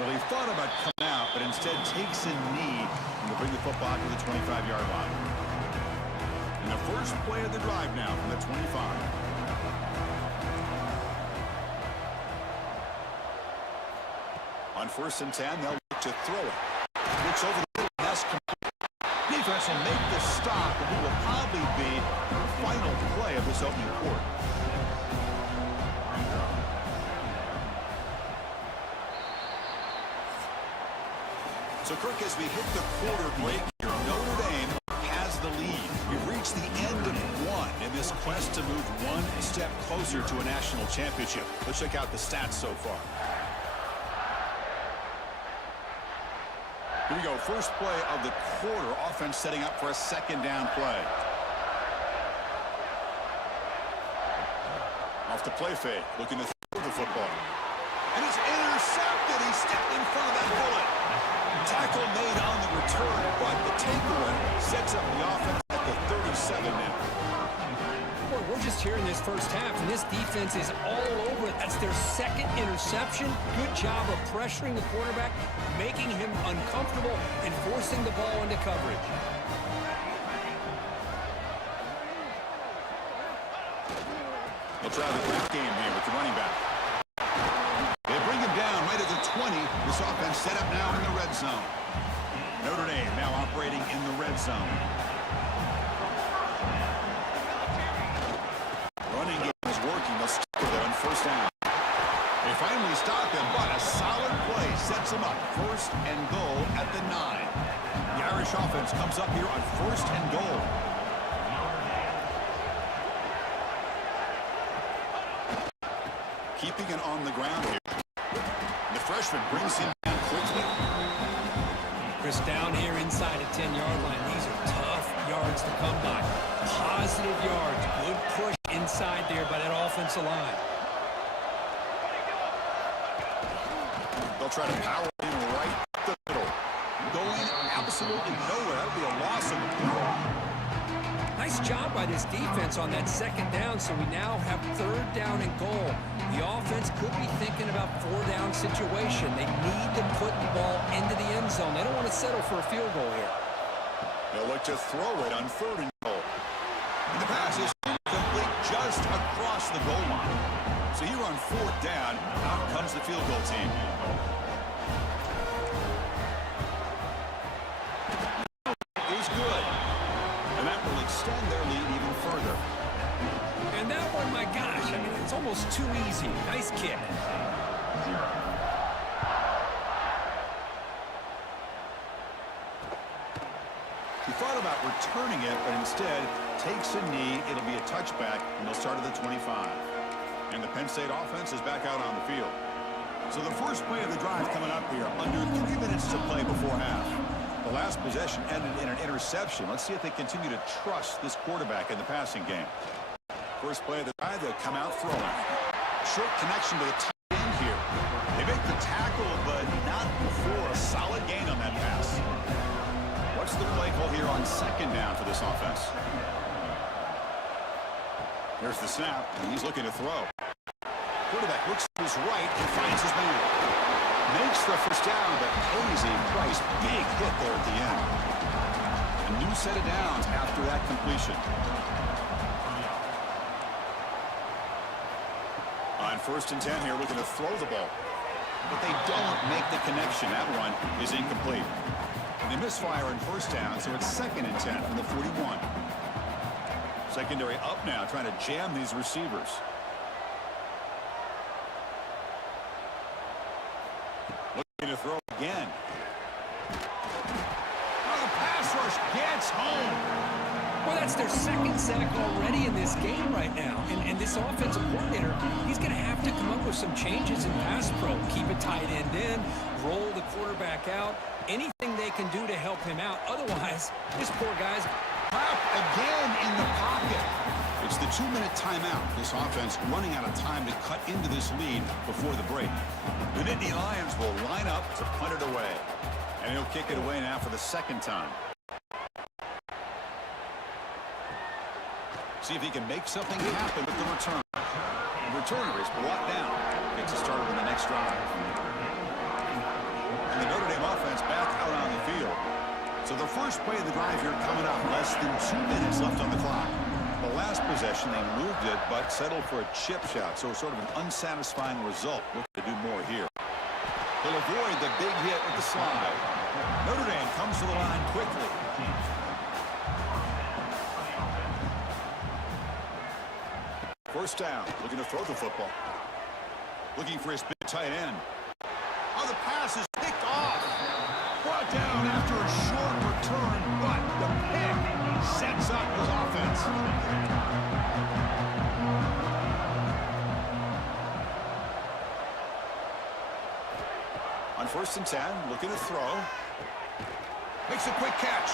Well, he thought about coming out, but instead takes a knee and will bring the football to the 25-yard line. And the first play of the drive now from the 25. On 1st and 10, they'll look to throw it. Looks over the middle, that's complete. Defense will make the stop, and it will probably be the final play of this opening quarter. So, Kirk, as we hit the quarter break here, Notre Dame has the lead. We've reached the end of one in this quest to move one step closer to a national championship. Let's check out the stats so far. Here we go. First play of the quarter. Offense setting up for a 2nd down play. Off the play fake. Looking to throw the football. And it's intercepted. He stepped in front of that bullet. Tackle made on the return, but the takeaway sets up the offense at the 37 now. Boy, we're just here in this first half, and this defense is all over it. That's their second interception. Good job of pressuring the quarterback, making him uncomfortable, and forcing the ball into coverage. They'll try the quick game here with the running back. They bring him down right at the 20. This offense set up now in the red zone. Notre Dame now operating in the red zone. Running game is working. They'll stick with it on first down. They finally stop him, but a solid play sets him up. First and goal at the 9. The Irish offense comes up here on first and goal. Keeping it on the ground here. The freshman brings him down quickly. Chris, down here inside the 10-yard line. These are tough yards to come by. Positive yards. Good push inside there by that offensive line. They'll try to power in right the middle. Going absolutely nowhere. That'll be a loss of the ball. Nice job by this defense on that second down, so we now have third down and goal. The offense could be thinking about four-down situation. They need to put the ball into the end zone. They don't want to settle for a field goal here. They'll look to throw it on third and goal. And the pass is incomplete just across the goal line. So here on fourth down, out comes the field goal team. Is good. And that will extend their lead even further. And that one, my gosh, I mean, it's almost too easy. Nice kick. He thought about returning it, but instead takes a knee. It'll be a touchback, and they'll start at the 25. And the Penn State offense is back out on the field. So the first play of the drive coming up here, under 3 minutes to play before half. The last possession ended in an interception. Let's see if they continue to trust this quarterback in the passing game. First play of the drive, they'll come out throwing. Short connection to the tight end here. They make the tackle, but not before a solid gain on that pass. What's the play call here on second down for this offense? Here's the snap, and he's looking to throw. Quarterback looks to his right and finds his man. Makes the first down, but pays a price. Big hit there at the end. A new set of downs after that completion. On first and 10 here, looking to throw the ball. But they don't make the connection. That one is incomplete. They misfire on first down, so it's second and 10 from the 41. Secondary up now, trying to jam these receivers. Looking to throw again. Oh, the pass rush gets home. Well, that's their second sack already in this game right now. And this offensive coordinator, he's going to have to come up with some changes in pass pro. Keep a tight end in, roll the quarterback out, anything they can do to help him out. Otherwise, this poor guy's trapped again in the pocket. It's the 2-minute timeout. This offense running out of time to cut into this lead before the break. The Nittany Lions will line up to punt it away. And he'll kick it away now for the second time. See if he can make something happen with the return. The returner is brought down. Gets it started on the next drive. And the Notre Dame offense back out on the field. So the first play of the drive here coming up. Less than 2 minutes left on the clock. The last possession, they moved it, but settled for a chip shot. So sort of an unsatisfying result. Looking to do more here. They'll avoid the big hit with the slide. Notre Dame comes to the line quickly. First down, looking to throw the football. Looking for his big tight end. Oh, the pass is picked off. Brought down after a short return, but the pick sets up his offense. On first and 10, looking to throw. Makes a quick catch.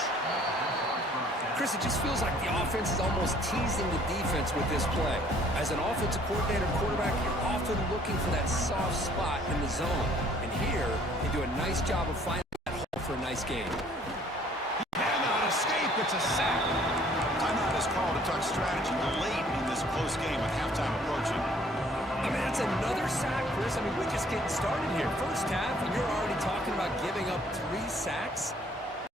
Chris, it just feels like the offense is almost teasing the defense with this play. As an offensive coordinator quarterback, you're often looking for that soft spot in the zone. And here, they do a nice job of finding that hole for a nice game. Cannot escape. It's a sack. Timeout has called a touch strategy late in this close game with halftime approaching. I mean, that's another sack, Chris. I mean, we're just getting started here. First half, and you're already talking about giving up 3 sacks.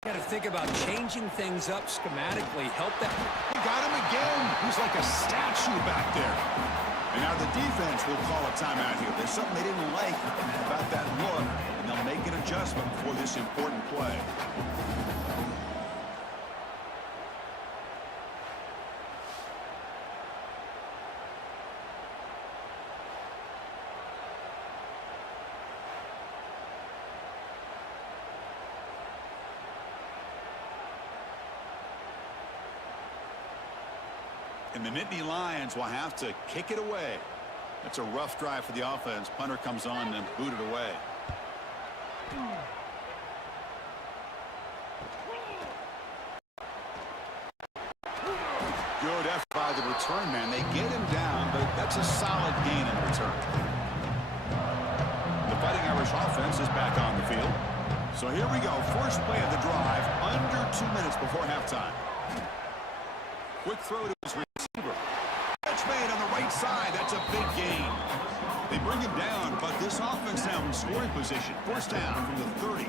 You got to think about changing things up schematically. Help that. They got him again. He's like a statue back there. And now the defense will call a timeout here. There's something they didn't like about that look, and they'll make an adjustment for this important play. And the Nittany Lions will have to kick it away. It's a rough drive for the offense. Punter comes on and boot it away. Good effort by the return man. They get him down, but that's a solid gain in return. The Fighting Irish offense is back on the field. So here we go. First play of the drive, under 2 minutes before halftime. Quick throw to his receiver. Catch made on the right side. That's a big gain. They bring him down, but this offense now in scoring position. First down from the 30.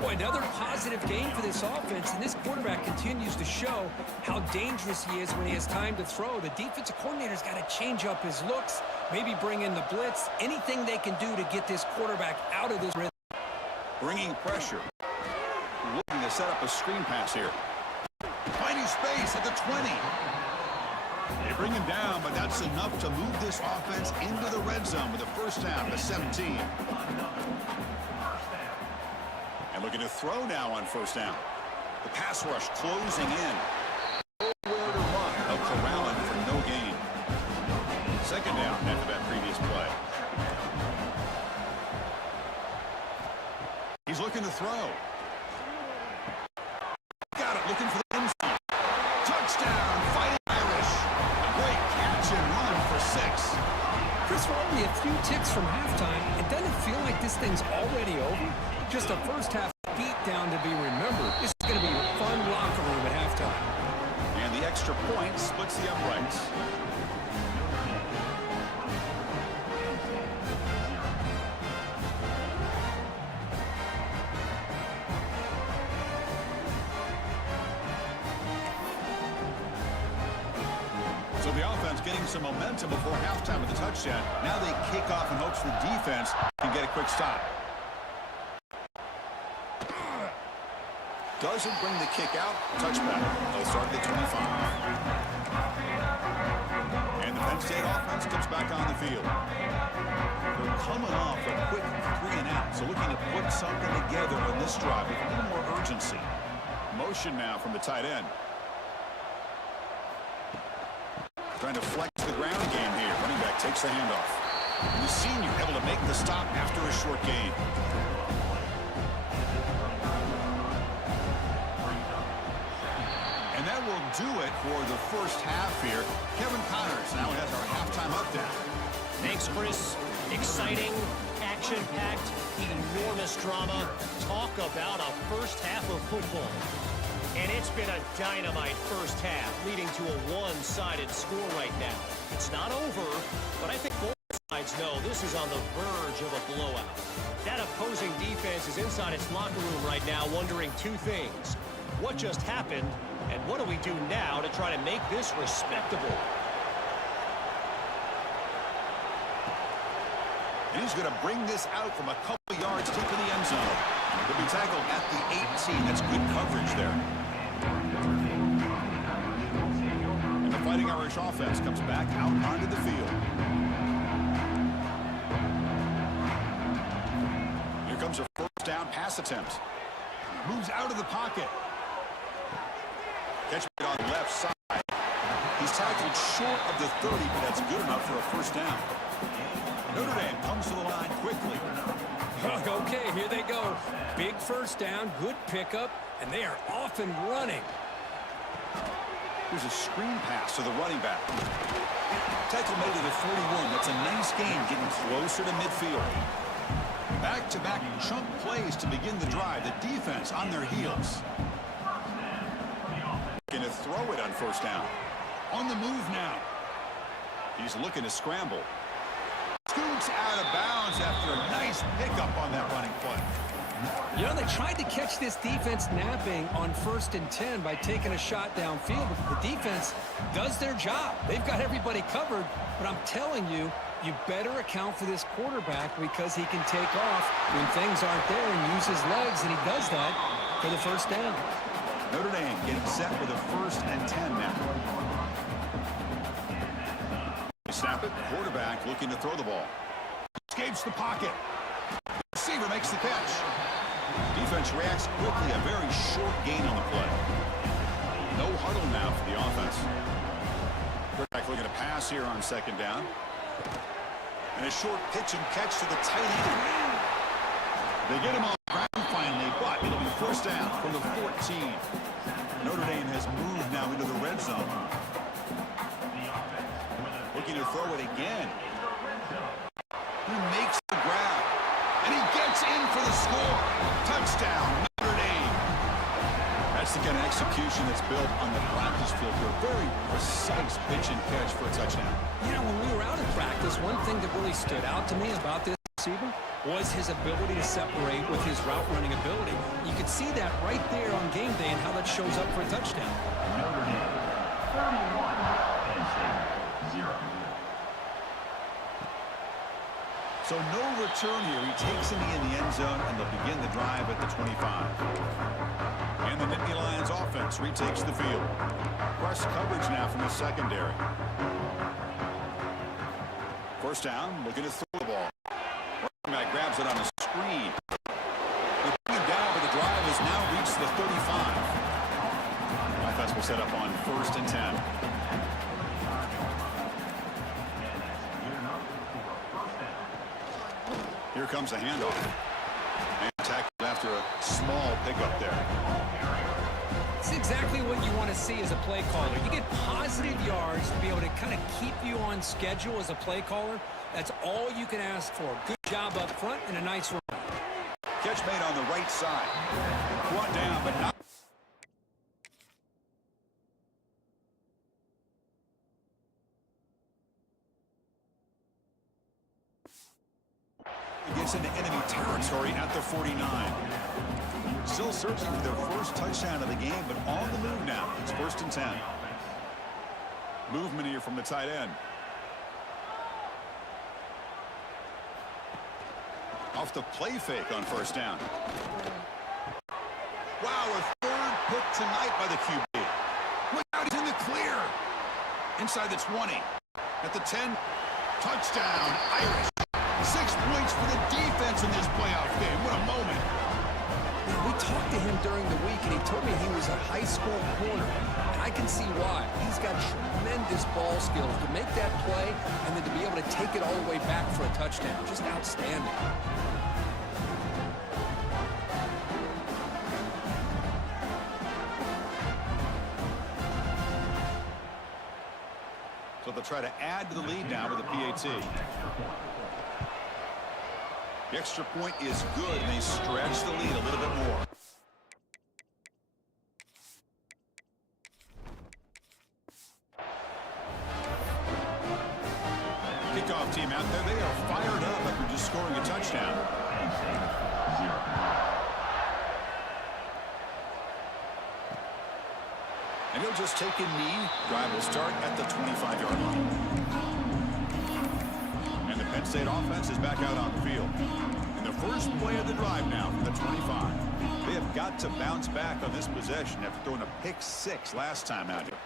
Boy, another positive game for this offense, and this quarterback continues to show how dangerous he is when he has time to throw. The defensive coordinator's got to change up his looks, maybe bring in the blitz, anything they can do to get this quarterback out of this rhythm. Bringing pressure. Looking to set up a screen pass here. Finding space at the 20. They bring him down, but that's enough to move this offense into the red zone with a first down to 17. And looking to throw now on first down. The pass rush closing in. Nowhere to run. They'll corral him for no gain. Second down after that previous play. He's looking to throw. Got it, looking for the end zone. Touchdown, Fighting Irish. A great catch and run for 6. Chris, we're only a few ticks from halftime. It doesn't feel like this thing's already over. Just a first half beat down to be remembered. This is going to be a fun locker room at halftime. And the extra point splits the uprights. So the offense getting some momentum before halftime with the touchdown. Now they kick off in hopes the defense can get a quick stop. Doesn't bring the kick out. Touchback. They'll start at the 25. And the Penn State offense comes back on the field. They're coming off a quick 3 and out. So looking to put something together on this drive with a little more urgency. Motion now from the tight end. Trying to flex the ground game here. Running back takes the handoff. And the senior able to make the stop after a short gain. And that will do it for the first half here. Kevin Connors now has our halftime update. Thanks, Chris. Exciting, action-packed, enormous drama. Talk about a first half of football. And it's been a dynamite first half, leading to a one-sided score right now. It's not over, but I think both sides know this is on the verge of a blowout. That opposing defense is inside its locker room right now wondering 2 things. What just happened, and what do we do now to try to make this respectable? And he's going to bring this out from a couple yards deep in the end zone. He'll be tackled at the 18. That's good coverage there. And the Fighting Irish offense comes back out onto the field. Here comes a first down pass attempt. Moves out of the pocket. Catch it on the left side. He's tackled short of the 30, but that's good enough for a first down. Notre Dame comes to the line quickly. Okay, here they go. Big first down, good pickup, and they are off and running. Here's a screen pass to the running back. Tackle made to the 41. That's a nice gain, getting closer to midfield. Back-to-back chunk plays to begin the drive. The defense on their heels. Going to throw it on first down. On the move now. He's looking to scramble. Scoots out of bounds after a nice pickup on that running play. You know, they tried to catch this defense napping on 1st and 10 by taking a shot downfield, but the defense does their job. They've got everybody covered, but I'm telling you, you better account for this quarterback because he can take off when things aren't there and use his legs, and he does that for the first down. Notre Dame getting set with a 1st and 10 now. They snap it. Quarterback looking to throw the ball. Escapes the pocket. Receiver makes the catch. Defense reacts quickly. A very short gain on the play. No huddle now for the offense. Quarterback looking to pass here on 2nd down. And a short pitch and catch to the tight end. They get him on the ground finally, but it'll be 1st down from the 14. Notre Dame has moved now into the red zone. Looking to throw it again. He makes the grab. And he gets in for the score. Touchdown, Notre Dame. That's the kind of execution that's built on the practice field here. Very precise pitch and catch for a touchdown. You know, when we were out in practice, one thing that really stood out to me about this receiver was his ability to separate with his route running ability. You could see that right there on game day and how that shows up for a touchdown. Notre Dame, 31, Penn State, 0. So no return here. He takes it in the end zone, and they'll begin the drive at the 25. And the Nittany Lions offense retakes the field. Press coverage now from the secondary. 1st down, looking to throw the ball. Running back grabs it on the screen. They bring him down, but the drive has now reached the 35. The offense will set up on 1st and 10. Here comes the handoff. And tackled after a small pickup there. It's exactly what you want to see as a play caller. You get positive yards to be able to kind of keep you on schedule as a play caller. That's all you can ask for. Good job up front and a nice run. Catch made on the right side. Brought down, but not. Gets into enemy territory at the 49. Still searching for their 1st touchdown of the game, but on the move now. It's 1st and 10. Movement here from the tight end. Off the play fake on 1st down. Wow, a 3rd pick tonight by the QB. Without, he's in the clear. Inside the 20. At the 10. Touchdown, Irish. 6 points for the defense in this playoff game. What a moment. We talked to him during the week, and he told me he was a high school corner. And I can see why. He's got tremendous ball skills to make that play and then to be able to take it all the way back for a touchdown. Just outstanding. So they'll try to add to the lead now with a PAT. The extra point is good, and they stretch the lead a little bit more. Kickoff team out there. They are fired up after just scoring a touchdown. And he'll just take a knee. Drive will start at the 25-yard line. And the Penn State offense is back out on the field. In the first play of the drive now from the 25. They have got to bounce back on this possession after throwing a pick-6 last time out here.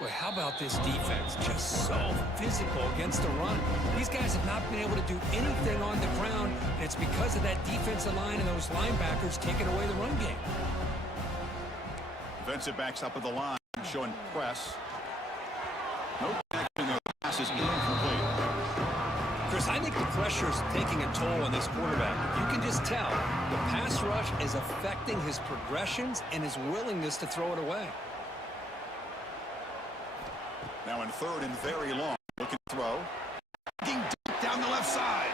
Well, how about this defense? Just so physical against the run. These guys have not been able to do anything on the ground, and it's because of that defensive line and those linebackers taking away the run game. Defensive backs up at the line, showing press. No connection there. The pass is incomplete. Chris, I think the pressure is taking a toll on this quarterback. You can just tell the pass rush is affecting his progressions and his willingness to throw it away. Now in 3rd and very long. Looking to throw. Looking deep down the left side.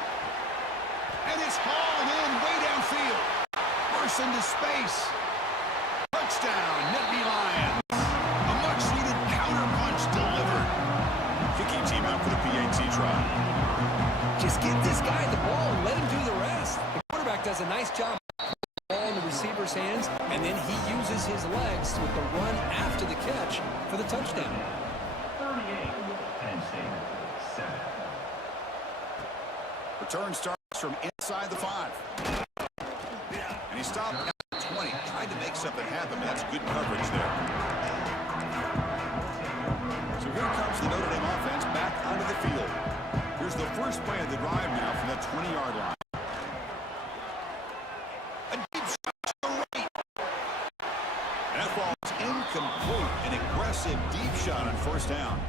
And it's hauled in way downfield. Bursts into space. Touchdown, Natty does a nice job of putting the ball in the receiver's hands, and then he uses his legs with the run after the catch for the touchdown. 38, Penn State, 7. Return starts from inside the 5. And he stopped at 20. Tried to make something happen, but that's good coverage there. So here comes the Notre Dame offense back onto the field. Here's the first play of the drive now from the 20-yard line. A deep shot to the right. And that ball is incomplete. An aggressive deep shot on first down.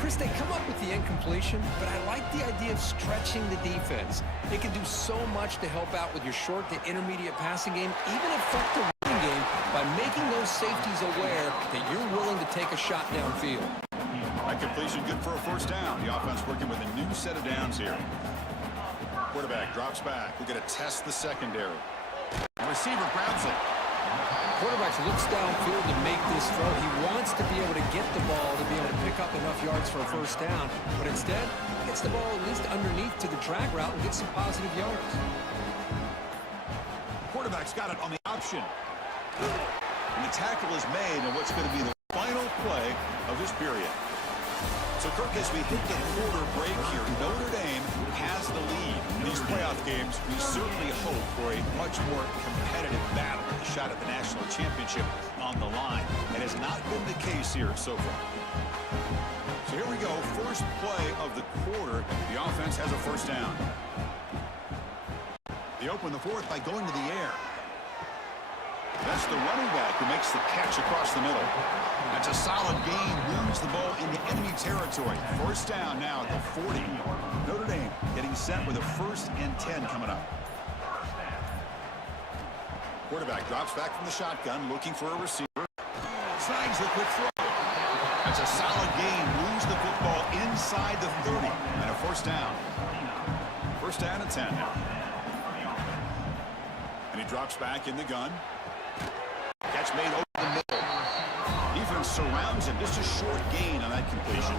Chris, they come up with the incompletion, but I like the idea of stretching the defense. They can do so much to help out with your short to intermediate passing game, even affect the running game by making those safeties aware that you're willing to take a shot downfield. That completion good for a first down. The offense working with a new set of downs here. Quarterback drops back. We're going to test the secondary. The receiver grabs it. Quarterback looks downfield to make this throw. He wants to be able to get the ball to be able to pick up enough yards for a first down, but instead, he gets the ball at least underneath to the drag route and gets some positive yards. Quarterback's got it on the option. And the tackle is made on what's going to be the final play of this period. So, Kirk, as we hit the quarter break here, Notre Dame has the lead. In these playoff games, we certainly hope for a much more competitive battle, a shot at the national championship on the line. It has not been the case here so far. So here we go, first play of the quarter. The offense has a first down. They open the fourth by going to the air. That's the running back who makes the catch across the middle. That's a solid gain, moves the ball into enemy territory. First down now at the 40. Notre Dame getting set with a 1st and 10 coming up. Quarterback drops back from the shotgun, looking for a receiver. Snags the quick throw. That's a solid gain, moves the football inside the 30. And a first down. First down and 10 now. And he drops back in the gun. Catch made over the middle. Defense surrounds him. Just a short gain on that completion.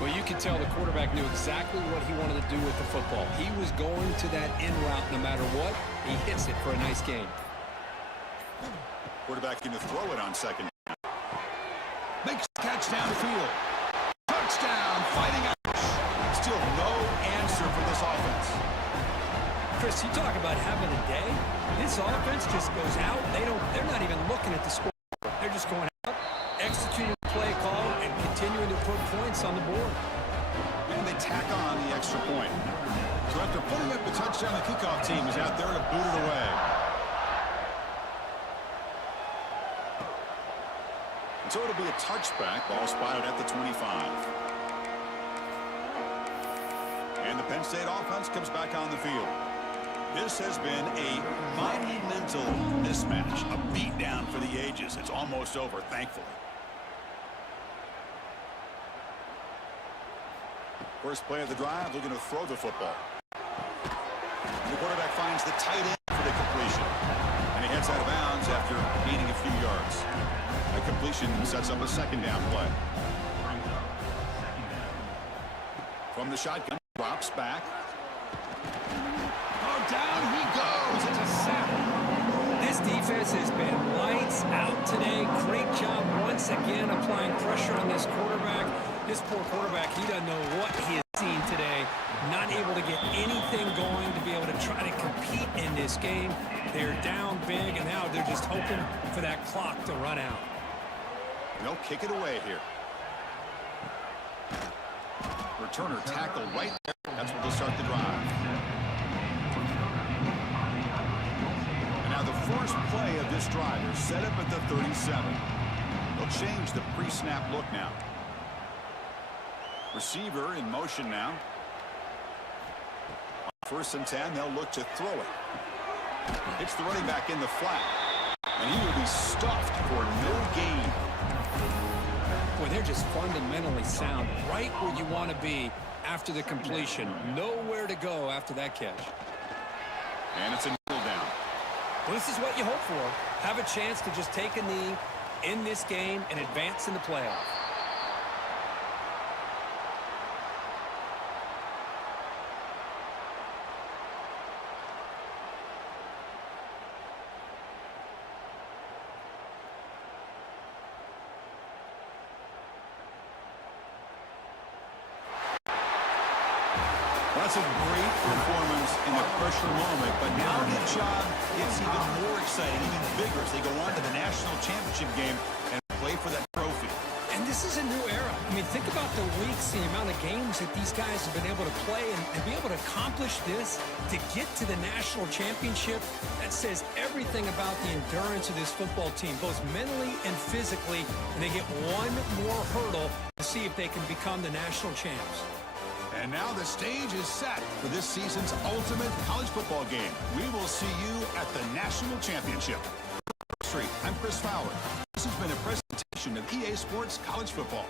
Well, you can tell the quarterback knew exactly what he wanted to do with the football. He was going to that in route no matter what. He hits it for a nice gain. Quarterback going to throw it on second down. Makes the catch downfield. Touchdown, Fighting Irish. Still no answer for this offense. Chris, you talk about having a day. This offense just goes out. They're not even looking at the score. They're just going out, executing the play call, and continuing to put points on the board. And they tack on the extra point. So after putting up the touchdown, the kickoff team is out there to boot it away. And so it'll be a touchback. Ball spotted at the 25. And the Penn State offense comes back on the field. This has been a monumental mismatch, a beatdown for the ages. It's almost over, thankfully. First play of the drive, looking to throw the football. The quarterback finds the tight end for the completion. And he heads out of bounds after gaining a few yards. That completion sets up a second down play. From the shotgun, drops back. Down he goes. It's a sack. This defense has been lights out today. Great job once again applying pressure on this quarterback. This poor quarterback, he doesn't know what he has seen today. Not able to get anything going to be able to try to compete in this game. They're down big, and now they're just hoping for that clock to run out. They'll kick it away here. Returner tackle right there. That's what will start the drive. Now the first play of this drive is set up at the 37. They'll change the pre-snap look now. Receiver in motion now. On 1st and 10, they'll look to throw it. Hits the running back in the flat. And he will be stuffed for no gain. Boy, they're just fundamentally sound. Right where you want to be after the completion. Nowhere to go after that catch. And it's a kneel down. Well, this is what you hope for. Have a chance to just take a knee in this game and advance in the playoff. That's a great performance in the pressure moment, but now the job gets even more exciting, even bigger as they go on to the national championship game and play for that trophy. And this is a new era. I mean, think about the weeks, the amount of games that these guys have been able to play, and to be able to accomplish this, to get to the national championship, that says everything about the endurance of this football team, both mentally and physically, and they get one more hurdle to see if they can become the national champs. And now the stage is set for this season's ultimate college football game. We will see you at the national championship. I'm Chris Fowler. This has been a presentation of EA Sports College Football.